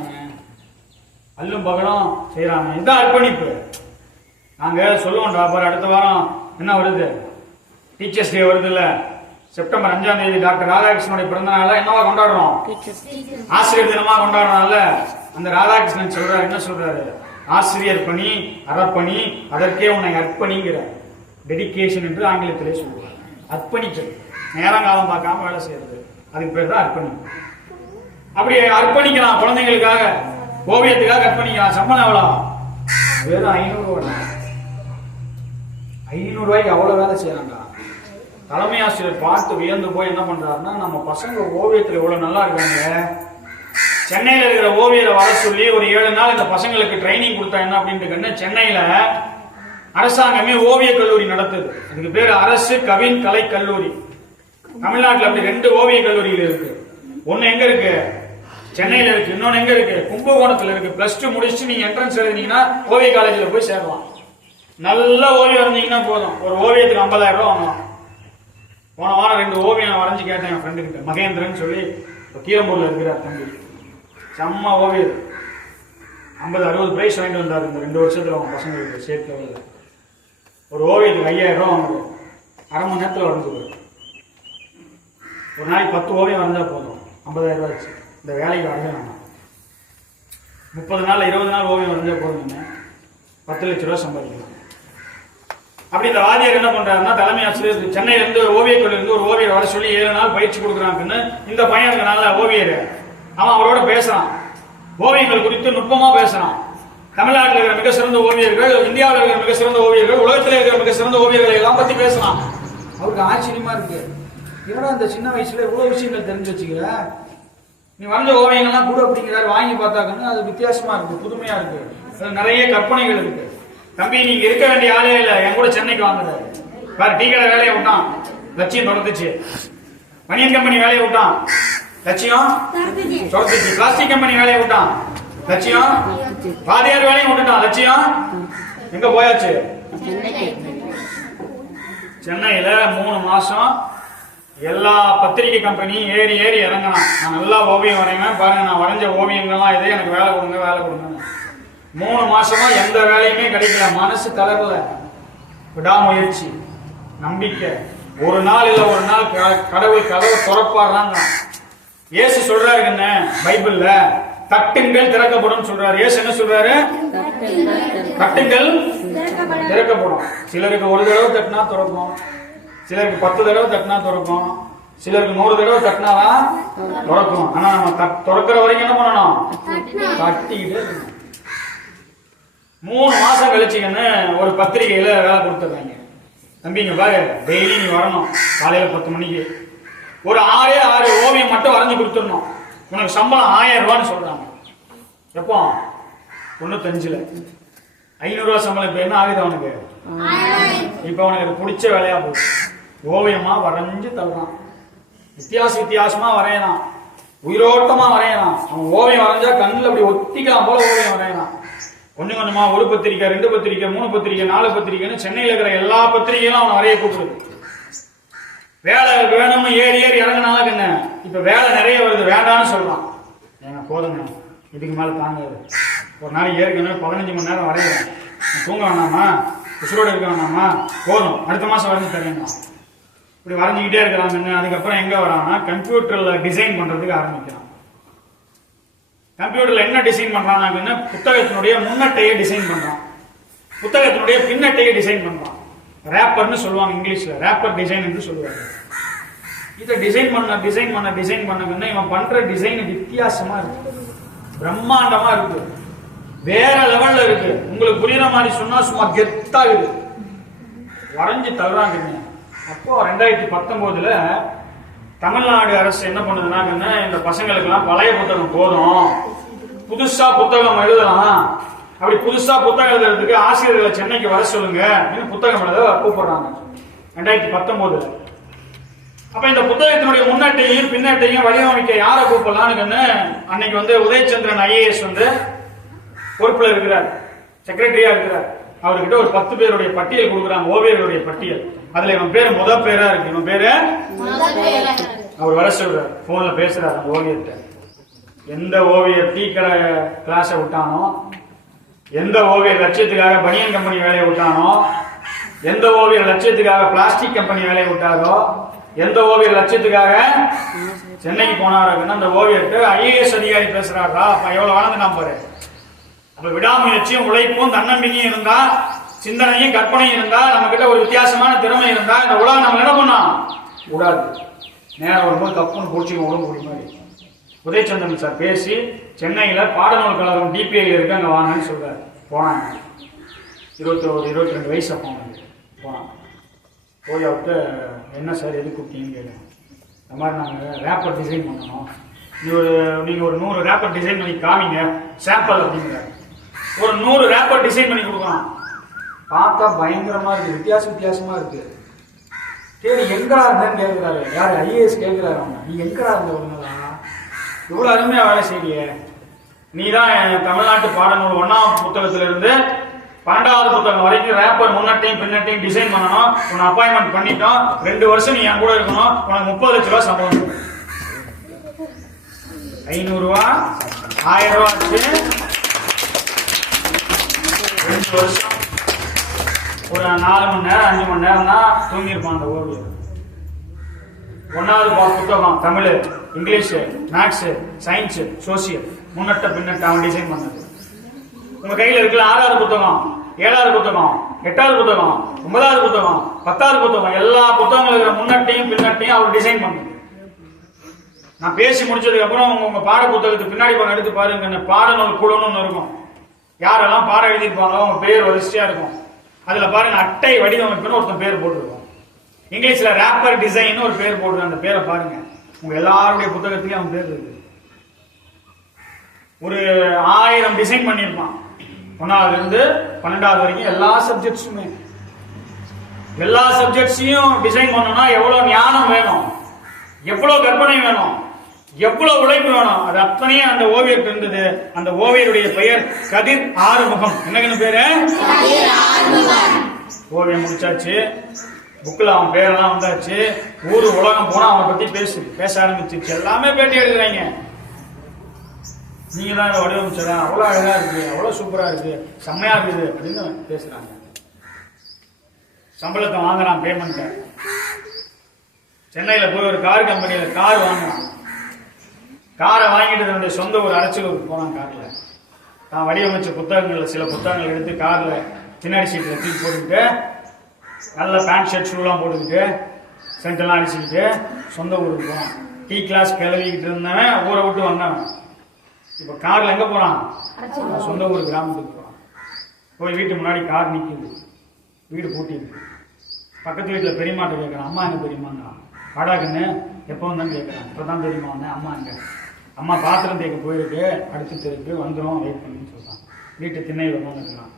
அல்லும் பகலும் செய்யறாங்க. இதுதான் அர்ப்பணிப்பு. நாங்க சொல்லுவோம்டா பாரு, அடுத்த வாரம் என்ன வருது, டீச்சர்ஸ் டே வருது இல்ல, செப்டம்பர் 5ஆம் தேதி டாக்டர் ராதாகிருஷ்ணனுடைய பிறந்த நாள என்னவா கொண்டாடுறோம், ஆசிரியர் தினமா கொண்டாடுறோம்ல. அந்த ராதாகிருஷ்ணன் சொல்றாரு, என்ன சொல்றாரு, ஆசிரியர் பணி அறப்பணி, அதற்கே உன்னை அர்ப்பணிங்கிற, டெடிகேஷன் என்று ஆங்கிலத்திலே சொல்றாரு. அர்ப்பணிப்பு, நேரங்காலம் பார்க்காம வேலை செய்யறது, அதுக்கு பேர் தான் அர்ப்பணிப்பு. அப்படி அர்ப்பணிக்கலாம் குழந்தைங்களுக்காக, ஓவியத்துக்காக அர்ப்பணிக்கலாம். சம்பளம் எவ்வளோ, வெறும் 500 ரூபாய். 500 ரூபாய்க்கு அவ்வளவு வேலை செய்யறாங்க. தலைமை ஆசிரியர் பார்த்து வியந்து போய் என்ன பண்றாருன்னா, நம்ம பசங்க ஓவியத்துல இவ்வளவு நல்லா இருக்காங்க, சென்னையில இருக்கிற ஓவியரை வர சொல்லி ஒரு 7 நாள் இந்த பசங்களுக்கு ட்ரைனிங் கொடுத்தா என்ன அப்படின்ட்டு சென்னையில அரசாங்கமே ஓவிய கல்லூரி நடத்துது. அதுக்கு பேர் அரசு கவின் கலை கல்லூரி. தமிழ்நாட்டில் அப்படி 2 ஓவிய கல்லூரிகள் இருக்கு. ஒன்னு எங்க இருக்கு, சென்னையில இருக்கு. இன்னொன்னு எங்க இருக்கு, கும்பகோணத்துல இருக்கு. +2 முடிச்சுட்டு நீங்க என்ட்ரன்ஸ் எழுதினீங்கன்னா ஓவிய காலேஜ்ல போய் சேரலாம். நல்ல ஓவியம் வரைஞ்சீங்கன்னா போதும், ஒரு ஓவியத்துக்கு 50,000 ரூபாய் வாங்கலாம். போன வாரம் 2 ஓவியம் வரைஞ்சு கேட்டேன் என் ஃப்ரெண்டு கிட்ட, மகேந்திரன் சொல்லி கீரம்பூர்ல இருக்கிறார் தம்பி, செம்ம ஓவியர். 50-60 பிரைஸ் வாங்கிட்டு வந்தார் இந்த 2 வருஷத்துல அவங்க பசங்களுக்கு ஸ்டேட் லெவலில். ஒரு ஓவியத்துக்கு 5,000 ரூபாய் வாங்குது, அரை மணி நேரத்தில் வரைஞ்சுது. ஒரு நாளைக்கு 10 ஓவியம் வரைஞ்சா போதும், 50,000 ரூபாய் ஆச்சு. இந்த வேலைக்கு வரைஞ்ச வேணாம், 30 நாள் 20 நாள் ஓவியம் வரைஞ்சா போதுங்க, 10 லட்ச ரூபாய் சம்பாதிக்கலாம். அப்படி இந்த வாத்தியார் என்ன பண்றாருன்னா, தலைமை ஆசிரியர் சென்னையில இருந்து ஓவிய கல்லூரியில இருந்து ஒரு ஓவியர் வர சொல்லி 7 நாள் பயிற்சி கொடுக்குறாங்கன்னு இந்த பையன் இருக்கனால ஓவியர் அவன் அவரோட பேசுறான், ஓவியங்கள் குறித்து நுட்பமா பேசுறான். தமிழ்நாட்டில் இருக்கிற மிக சிறந்த ஓவியர்கள், இந்தியாவில் இருக்கிற மிக சிறந்த ஓவியர்கள், உலகத்தில் இருக்கிற மிக சிறந்த ஓவியர்களை எல்லாம் பத்தி பேசலாம். அவருக்கு ஆச்சரியமா இருக்கு, என்னடா இந்த சின்ன வயசுல இவ்வளவு விஷயங்கள் தெரிஞ்சு வச்சுக்கிற, நீ வரைஞ்ச ஓவியங்கள்லாம் கூட அப்படிங்கிறாரு. வாங்கி பார்த்தாக்கன்னு அது வித்தியாசமா இருக்கு, புதுமையா இருக்கு, நிறைய கற்பனைகள் இருக்கு. தம்பி நீங்க இருக்க வேண்டிய ஆளே இல்ல, என் கூட சென்னைக்கு வாங்குறாரு பாரு. டீ கடை வேலையை விட்டான், லட்சியம் தொடர்ந்துச்சு. பனியன் கம்பெனி வேலையை விட்டான், லட்சியம் தொடர்ந்துச்சு. பிளாஸ்டிக் கம்பெனி வேலையை விட்டான், லட்சியம். வாதியார் வேலையும் விட்டுட்டான், லட்சியம் எங்க போயாச்சு. சென்னையில 3 மாசம் எல்லா பத்திரிகை கம்பெனி ஏறி ஏறி இறங்கினான். நான் நல்லா ஓவியம் வரைவேன் பாருங்க, நான் வரைஞ்ச ஓவியங்கள்லாம் இதே, எனக்கு வேலை கொடுங்க வேலை கொடுங்க. 3 மாசமா எந்த வேலையுமே கிடைக்கல. மனசு தளரல, விடாமுயற்சி, நம்பிக்கை. ஒரு நாள் இல்ல ஒரு நாள் கடவுள் கதவை திறப்பாடுறாங்க. இயேசு சொல்றாரு என்ன பைபிள்ல, தட்டுங்கள் திறக்கப்படும் சொல்றாரு. இயேசு என்ன சொல்றாரு, தட்டுங்கள் திறக்கப்படும். சிலருக்கு 1 தடவை தட்டினா திறக்கும், சிலருக்கு 10 தடவை தட்டினா திறக்கும், சிலருக்கு 100 தடவை தட்டினாதான் திறக்கும். ஆனா நம்ம திறக்கிற வரைக்கும் என்ன பண்ணணும், தட்டிக்கிட்டே இருக்கணும். 3 மாசம் கழிச்சுங்கன்னு ஒரு பத்திரிகையில வேலை கொடுத்துருக்காங்க. தம்பிங்க பாரு, டெய்லி நீ வரணும், காலையில 10 மணிக்கு ஒரு 6 ஓவியம் மட்டும் வரைஞ்சு கொடுத்துடணும், உனக்கு சம்பளம் 1000 ரூபான்னு சொல்றாங்க. எப்போ 95ல 500 ரூபாய் சம்பளம். இப்ப என்ன ஆகுது அவனுக்கு, இப்ப அவனுக்கு பிடிச்ச வேலையா போகுது. ஓவியமா வரைஞ்சு தள்ளுறான், வித்தியாசமா வரையறான், உயிரோட்டமா வரையறான். அவன் ஓவியம் வரைஞ்சா கண்ணுல அப்படி ஒத்திக்கலாம் போல ஓவியம் வரையறான். கொஞ்சம் கொஞ்சமா 1 பத்திரிக்கை 2 பத்திரிக்கை 3 பத்திரிக்கை 4 பத்திரிக்கைன்னு சென்னையில இருக்கிற எல்லா பத்திரிகைகளும் அவன் வரைய கூப்பிடுது. வேலை வேணும்னு ஏறி ஏறி இறங்கினாலும் என்ன, இப்ப வேலை நிறைய வருது, வேண்டான்னு சொல்றான். ஏங்க போதுங்க, இதுக்கு மேல தாங்காது. ஒரு நாளைக்கு ஏற்கனவே 15 மணி நேரம் வரைகிறேன், தூங்க வேணாமா, உசுரோடு இருக்க வேணாமா, போதும் அடுத்த மாசம் வரைஞ்சு தரேங்க. இப்படி வரைஞ்சிக்கிட்டே இருக்கிறாங்க. அதுக்கப்புறம் எங்க வரான்னா, கம்ப்யூட்டர்ல டிசைன் பண்றதுக்கு ஆரம்பிக்கிறான். கம்ப்யூட்டர்ல என்ன டிசைன் பண்றாங்கன்னா, புத்தகத்தினுடைய முன்னட்டையை டிசைன் பண்றான், புத்தகத்தினுடைய பின்னட்டையை டிசைன் பண்றான். ரேப்பர்னு சொல்லுவாங்க இங்கிலீஷ்ல, ரேப்பர் டிசைன் என்று சொல்லுவாங்க. இதை டிசைன் பண்ண இவன் பண்ற டிசைன் வித்தியாசமா இருக்கு, பிரம்மாண்டமா இருக்கு, வேற லெவல்ல இருக்கு. உங்களுக்கு புரியுற மாதிரி சொன்னா சும்மா கெத்தா இருக்கு, வரைஞ்சு தள்ளுறாங்க. அப்போ 2019ல தமிழ்நாடு அரசு என்ன பண்ணுதுன்னா, இந்த பசங்களுக்கு எல்லாம் பழைய புத்தகம் போதும், புதுசா புத்தகம் எழுதலாம். அப்படி புதுசா புத்தகம் எழுதுறதுக்கு ஆசிரியர்களை சென்னைக்கு வர சொல்லுங்க, புத்தகம் எழுத கூப்பிடுறாங்க 2019. அப்ப இந்த புத்தகத்தினுடைய முன்னட்டையும் பின்னட்டையும் வடிவமைக்க யாரை கூப்பிடலான்னு அன்னைக்கு உதயச்சந்திரன் IAS பொறுப்புல இருக்கிறார், செக்ரட்டரியா இருக்கிறார். அவர்கிட்ட ஒரு 10 பேருடைய பட்டியல் கொடுக்குறாங்க, ஓவியர்களுடைய பட்டியல். அதுல இவன் பேரு முதல் பேரா இருக்கு, இவன் பேரு அவர் வர சொல்றார், போன்ல பேசுறாரு அந்த ஓவியர்கிட்ட. எந்த ஓவியர் டீ கடை கிளாஸை விட்டானோ, எந்த ஓவியர் லட்சியத்துக்காக பனியன் கம்பெனி வேலையை விட்டானோ, எந்த ஓவியர் லட்சியத்துக்காக பிளாஸ்டிக் கம்பெனி வேலையை விட்டாரோ, எந்த ஓவியர் லட்சியத்துக்காக சென்னைக்கு போனாருன்னா அந்த ஓவியர்கிட்ட ஐஏஎஸ் அதிகாரி பேசுறாரா, எவ்வளவு வாழ்ந்து நான் பாரு. அப்ப விடாமுயற்சியும் உழைப்பும் தன்னம்பிக்கையும் இருந்தா, சிந்தனையும் கற்பனையும் இருந்தா, நம்ம கிட்ட ஒரு வித்தியாசமான திறமை இருந்தா இந்த உலகம் நம்ம என்ன பண்ணோம் கூடாது. நேரம் வரும்போது தப்புன்னு பிடிச்சிக்க உடம்பு கூடி மாதிரி உதயச்சந்திரன் சார் பேசி சென்னையில பாடநூல் கழகம் டிபிஐ இருக்கு, அங்க வாங்கன்னு சொல்றாரு. போனாங்க. 22 வயசு அப்போ போனாங்க. போய் அவர்கிட்ட என்ன சார் எது கூப்பிட்டீங்கன்னு கேட்டேன். இந்த மாதிரி நாங்கள் ரேப்பர் டிசைன் பண்ணணும், நீங்கள் ஒரு 100 ரேப்பர் டிசைன் பண்ணி காமிங்க சாம்பிள் அப்படிங்கிறாரு. ஒரு 100 ரேப்பர் டிசைன் பண்ணி கொடுக்கலாம். பார்த்தா பயங்கரமா இருக்கு, வித்தியாசமா இருக்கு. சரி எங்கடா இருந்தேன்னு கேட்கிறாரு. யாரு? ஐஏஎஸ் கேட்கிறாரு. அவங்க நீ எங்கடா இருந்த ஒண்ணுதா இவ்வளவு அருமையா வேலை செய்ய, நீ தான் தமிழ்நாட்டு பாடநூல் 1ஆம் புத்தகத்துல இருந்து 12வது புத்தகம் வரைக்கும் ரேப்பர் முன்னட்டையும் பின்னட்டையும் டிசைன் பண்ணணும். உன்னை அப்பாயின்மெண்ட் பண்ணிட்டோம். 2 வருஷம் நீ என் கூட இருக்கணும். உனக்கு 30 லட்ச ரூபாய் சம்பளம். 500 ரூபா 1000 ரூபா ஆச்சு. 2 வருஷம் ஒரு 4 மணி நேரம் 5 மணி நேரம் தான் தூங்கியிருப்பான் அந்த ஓவியர். 1வது புத்தகம் தமிழ், இங்கிலீஷ், மேக்ஸ், சயின்ஸ், சோசியல் முன்னட்ட பின்னட்ட அவன் டிசைன் பண்ணது. உங்க கையில இருக்குல்ல 6வது புத்தகம், 7வது புத்தகம், 8வது புத்தகம், 9வது புத்தகம், 10வது புத்தகம், எல்லா புத்தகங்களுக்கு முன்னட்டையும் பின்னட்டையும் அவர் டிசைன் பண்ணது. நான் பேசி முடிச்சதுக்கு அப்புறம் உங்க பாட புத்தகத்துக்கு பின்னாடி பக்கம் எடுத்து பாருங்க, பாடநூல் குழுன்னு ஒன்று இருக்கும். யாரெல்லாம் பாடம் எழுதியிருப்பாங்களோ அவங்க பேர் வரிசையா இருக்கும். அதுல பாருங்க அட்டை வடிவமைப்புன்னு ஒருத்தன் பேர் போட்டுருக்கோம். இங்கிலீஷ்ல ரேப்பர் டிசைன் ஒரு பேர் போடுற அந்த பேரை பாருங்க. உங்க எல்லாருடைய புத்தகத்திலயும் அவன் பேர் இருக்கு. ஒரு 1000 டிசைன் பண்ணியிருப்பான். 1வது இருந்து 12வது வரைக்கும் எல்லா சப்ஜெக்ட்ஸுமே. எல்லா சப்ஜெக்ட்ஸையும் டிசைன் பண்ணணும்னா எவ்வளவு ஞானம் வேணும், எவ்வளவு கற்பனை வேணும், எவ்வளவு உழைப்பு வேணும். அது அத்தனையும் அந்த ஓவியர் இருந்தது. அந்த ஓவியருடைய பெயர் கதிர் ஆறுமுகம். என்னன்னு பேரு? ஓவியம் முடிச்சாச்சு, புக்ல அவன் பேரெல்லாம் வந்தாச்சு. ஊரு உலகம் போனா அவனை பத்தி பேச ஆரம்பிச்சிருச்சு. எல்லாமே பேட்டி எடுக்கிறாங்க. நீங்க தான் வடிவமைச்சதா, அவ்வளவு அழகா இருக்கு, அவ்வளவு சூப்பரா இருக்கு, செம்மையா இருக்குது அப்படின்னு பேசுறாங்க. சம்பளத்தை வாங்குறான், பேமெண்ட். சென்னையில போய் ஒரு கார் கம்பெனியில கார் வாங்குறான். காரை வாங்கிட்டு தன்னுடைய சொந்த ஒரு அரைச்சலூருக்கு போனான். கார்ல தான் வடிவமைச்ச புத்தகங்கள்ல சில புத்தகங்கள் எடுத்து கார்ல பின்னாடி சீட்ல தூக்கி போட்டுக்கிட்டு, நல்ல பேண்ட் ஷர்ட் ஷூலாம் போட்டுக்கிட்டு, சென்டெல்லாம் அடிச்சுக்கிட்டு சொந்த ஊருக்கு போனான். டீ கிளாஸ் கிளவிக்கிட்டு இருந்தவன் ஊரை விட்டு வந்தவன் இப்ப கார்ல எங்க போறான்? சொந்த ஊர் கிராமத்துக்கு போறான். போய் வீட்டு முன்னாடி கார் நிக்குது, வீடு பூட்டிருக்கு. பக்கத்து வீட்டுல பெரியமாட்ட கேட்கறான், அம்மா எங்க பெரியமாங்கிறான். பாடாக்குன்னு எப்போ வந்தான்னு கேட்கறான். இப்பதான் பெரியமா வந்தேன். அம்மா எங்க? அம்மா பாத்திரம் தேய்க்க போயிருக்கு, அடுத்து தெருக்கு வந்துடும், வெயிட் பண்ணின்னு சொல்றான். வீட்டு திண்ணையில் உட்காந்துருக்கான்.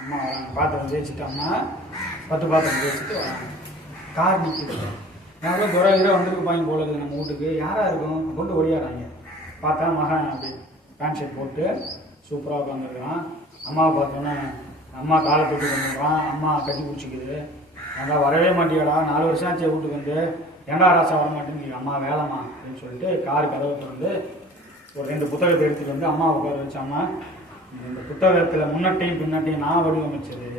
அம்மா வராங்க, பாத்திரம் தேய்ச்சிட்டு அம்மா 10 பாத்திரம் தேய்ச்சிட்டு வராங்க. கார் நிற்கிது. யாரோ துறையில வந்துருப்பாங்க போல இருக்குது நம்ம வீட்டுக்கு. யாரா இருக்கும் கொண்டு ஒடியாடுறாங்க. பார்த்தா மகன் அப்படி பேண்ட் ஷர்ட் போட்டு சூப்பராக உட்காந்துருக்கான். அம்மாவை பார்த்தோன்னே அம்மா காலை போட்டு கொண்டுறான். அம்மா கட்டி பிடிச்சிக்குது. ஏன்டா வரவே மாட்டியாடா, 4 வருஷம் ஆச்சு வீட்டுக்கு வந்து, ஏன்டா ராசா வரமாட்டேன்னு. அம்மா வேலைம்மா அப்படின்னு சொல்லிட்டு கார் கதவை திறந்து ஒரு 2 புத்தகத்தை எடுத்துட்டு வந்து அம்மா உட்கார வச்சு, அம்மா இந்த புத்தகத்துல முன்னட்டையும் பின்னட்டையும் நான் வடிவமைச்சது,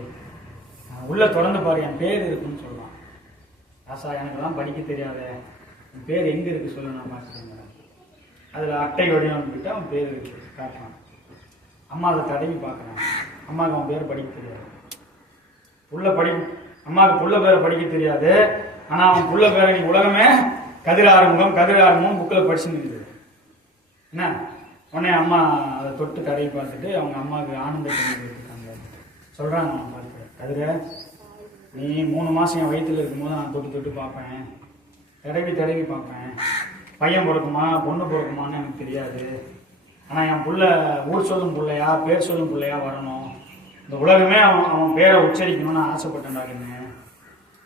உள்ள தொடர்ந்து பாரு என் பேர் இருக்குன்னு சொல்றான். ராசா எனக்கு தான் படிக்க தெரியாத, என் பேர் எங்க இருக்கு சொல்லு நான் பார்க்குறேன். அதுல அட்டை வடிவமைக்கிட்டு அவன் பேர் இருக்கு காட்டுறான். அம்மா அதை தடவி பார்க்குறான். அம்மாவுக்கு அவன் பேர் படிக்க தெரியாது. அம்மாவுக்கு புள்ள பேரை படிக்க தெரியாது. ஆனா அவன் புள்ள பேரை நீ உலகமே கதிர் ஆறுமுகம் புக்கில் படிச்சுன்னு இருக்குது. என்ன உடனே அம்மா அதை தொட்டு தடவி பார்த்துட்டு அவங்க அம்மாவுக்கு ஆனந்த இருக்காங்க. சொல்றாங்க, அவன் பார்த்து, கதிர நீ 3 மாசம் என் வயிற்றுல இருக்கும்போது நான் தொட்டு பார்ப்பேன், தடவி பார்ப்பேன். பையன் பிறக்குமா பொண்ணு பிறக்குமான்னு எனக்கு தெரியாது. ஆனா என் புள்ள ஊர் சொல்லும் பிள்ளையா பேர் சொல்லும் பிள்ளையா வரணும், இந்த உலகமே அவன் பேரை உச்சரிக்கணும்னு ஆசைப்பட்டேன்டாருன்னு.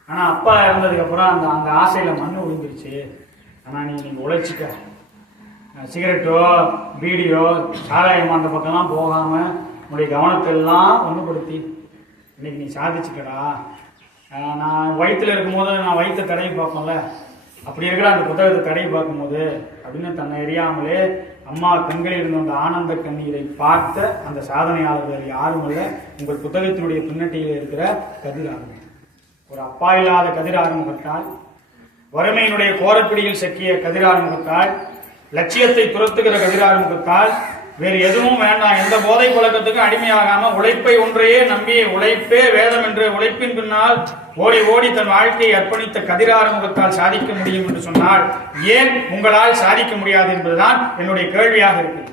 ஆனா அப்பா இறந்ததுக்கு அப்புறம் அந்த ஆசையில மண்ணு விழுந்துருச்சு. ஆனா நீங்க உழைச்சிக்க, சிகரெட்டோ பீடியோ சாராயமோ அந்த பக்கம்லாம் போகாம உன்னுடைய கவனத்தை எல்லாம் ஒண்ணுபடுத்தி இன்னைக்கு நீ சாதிச்சுக்கடா. நான் வயிற்றுல இருக்கும்போது நான் வயிற்றை தடவி பார்ப்போம்ல, அப்படி இருக்கிற அந்த புத்தகத்தை தடவி பார்க்கும்போது அப்படின்னு தன்னை எரியாமலே அம்மா கண்களில் இருந்த அந்த ஆனந்த கண்ணீரை பார்த்த அந்த சாதனையாளர்கள் யாரும் அல்ல, உங்கள் புத்தகத்தினுடைய பின்னட்டியில் இருக்கிற கதிர் ஆறுமுகம். ஒரு அப்பா இல்லாத கதிர் ஆறுமுகத்தால், வறுமையினுடைய கோரப்பிடியில் சிக்கிய கதிர் ஆறுமுகத்தால், லட்சியத்தை துரத்துகிற கதிர் ஆறுமுகத்தால், வேறு எதுவும் வேண்டாம், எந்த போதை பழக்கத்துக்கும் அடிமையாகாம உழைப்பை ஒன்றையே நம்பி உழைப்பே வேதம் என்று உழைப்பின் பின்னால் ஓடி ஓடி தன் வாழ்க்கையை அர்ப்பணித்த கதிர் ஆறுமுகத்தால் சாதிக்க முடியும் என்று சொன்னால் ஏன் உங்களால் சாதிக்க முடியாது என்பதுதான் என்னுடைய கேள்வியாக இருக்கு.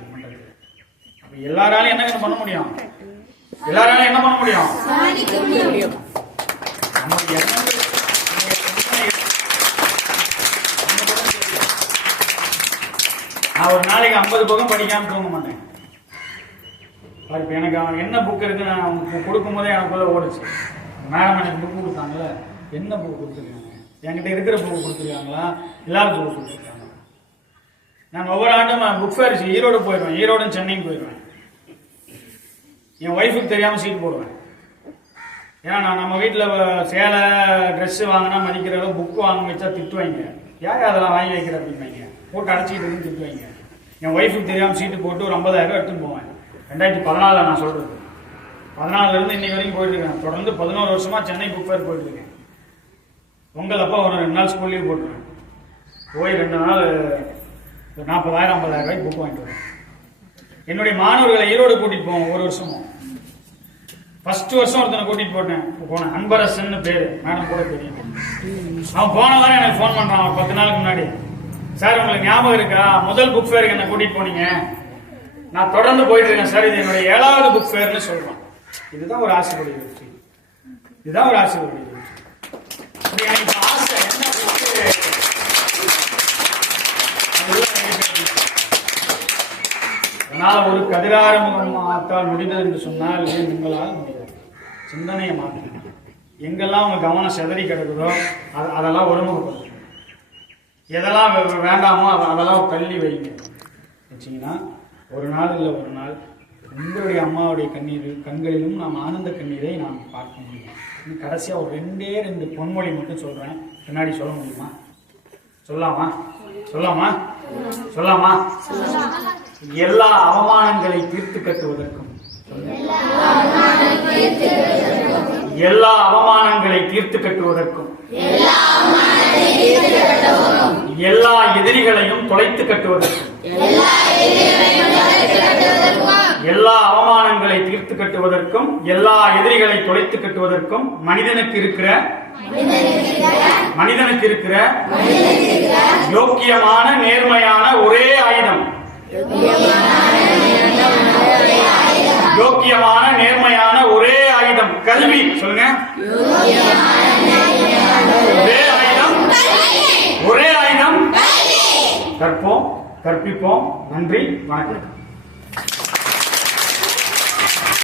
எல்லாராலும் என்ன பண்ண முடியும்? எல்லாராலும் என்ன பண்ண முடியும்? நம்முடைய எண்ணங்கள், நான் ஒரு நாளைக்கு 50 பக்கம் படிக்காம தூங்க மாட்டேன். இப்ப எனக்கு அவன் என்ன புக் இருக்கு நான் கொடுக்கும் போதே எனக்குள்ள ஓடுச்சு. மேடம் எனக்கு புக் கொடுத்தாங்கல்ல, என்ன புக் கொடுத்துருக்காங்க, என்கிட்ட இருக்கிற புக் கொடுத்துருக்காங்களா, எல்லாரும் புக் கொடுத்துருக்காங்க. நான் ஒவ்வொரு ஆண்டும் புக் ஃபேர் ஈரோடு போயிடுவேன், ஈரோடும் சென்னையும் போயிடுவேன். என் ஒய்ஃபுக்கு தெரியாம சீட் போடுவேன். ஏன்னா நான் நம்ம வீட்டில் சேலை ட்ரெஸ்ஸு வாங்கினா மதிக்கிற அளவு புக் வாங்க வச்சா திட்டுவாங்க. யார் அதெல்லாம் வாங்கி வைக்கிற அப்படின்னாங்க, போட்டு அடைச்சிக்கிட்டு திட்டுவாங்க. என் ஒய்ஃபுக்கு தெரியாமல் சீட்டு போட்டு ஒரு 50,000 ரூபாய் எடுத்துன்னு போவேன். 2014 நான் சொல்றது, 14 இன்னைக்கு வரைக்கும் போயிட்டு இருக்கேன். தொடர்ந்து 11 வருஷமா சென்னை புக் ஃபேர் போயிட்டு இருக்கேன். பொங்கல் அப்போ ஒரு 2 நாள் ஸ்கூல் லீவ் போட்டுருவேன். போய் 2 நாள் 40,000 50,000 ரூபாய்க்கு புக் வாங்கிட்டு வரேன். என்னுடைய மாணவர்களை ஈரோடு கூட்டிட்டு போவோம் ஒரு வருஷமும். ஃபர்ஸ்ட் வருஷம் ஒருத்தனை கூட்டிட்டு போனேன், அன்பரசன் பேரு, மேடம் கூட தெரியும். அவன் போன வாரம் எனக்கு ஃபோன் பண்றான், அவன் 10 நாளுக்கு முன்னாடி. சார் உங்களுக்கு ஞாபகம் இருக்கா, முதல் புக் ஃபேருக்கு என்ன கூட்டிட்டு போனீங்க? நான் தொடர்ந்து போயிட்டு இருக்கேன் சார், இது என்னுடைய 7வது புக் ஃபேர்னு சொல்றான். இதுதான் ஒரு ஆசைப்படைய வெற்றி, இதுதான் ஒரு ஆசைப்படைய வெற்றி. எனக்கு ஆசை என்ன அதனால ஒரு கதிர் ஆறுமுகத்தால் முடிந்தது என்று சொன்னால் உங்களால் முடியாது. சிந்தனையை மாற்றுங்க. எங்கெல்லாம் உங்க கவனம் செதறி கிடக்குதோ அதெல்லாம் ஒருமுகப்படுத்துங்க. எதெல்லாம் வேண்டாமோ அதெல்லாம் தள்ளி வைங்க. வச்சிங்கன்னா ஒரு நாள் இல்லை ஒரு நாள் உங்களுடைய அம்மாவுடைய கண்களிலும் நாம் ஆனந்த கண்ணீரை நாம் பார்க்க முடியும். கடைசியாக ஒரு 2 பொன்மொழி மட்டும் சொல்றேன், பின்னாடி சொல்ல முடியுமா? சொல்லாமா? சொல்லாமா? சொல்லாமா? எல்லா அவமானங்களை தீர்த்து கட்டுவதற்கும், எல்லா அவமானங்களை தீர்த்து கட்டுவதற்கும், எல்லா எதிரிகளையும் தொலைத்து கட்டுவதற்கும், எல்லா அவமானங்களை தீர்த்து கட்டுவதற்கும், எல்லா எதிரிகளை தொலைத்து கட்டுவதற்கும் மனிதனுக்கு இருக்கிற யோக்கியமான நேர்மையான ஒரே ஆயுதம், யோக்கியமான நேர்மையான ஒரே ஆயுதம் கல்வி. சொல்லுங்க, ஒரே ஆயுதம், ஒரே ஆயுதம். கற்போம், கற்பிப்போம். நன்றி, வணக்கம்.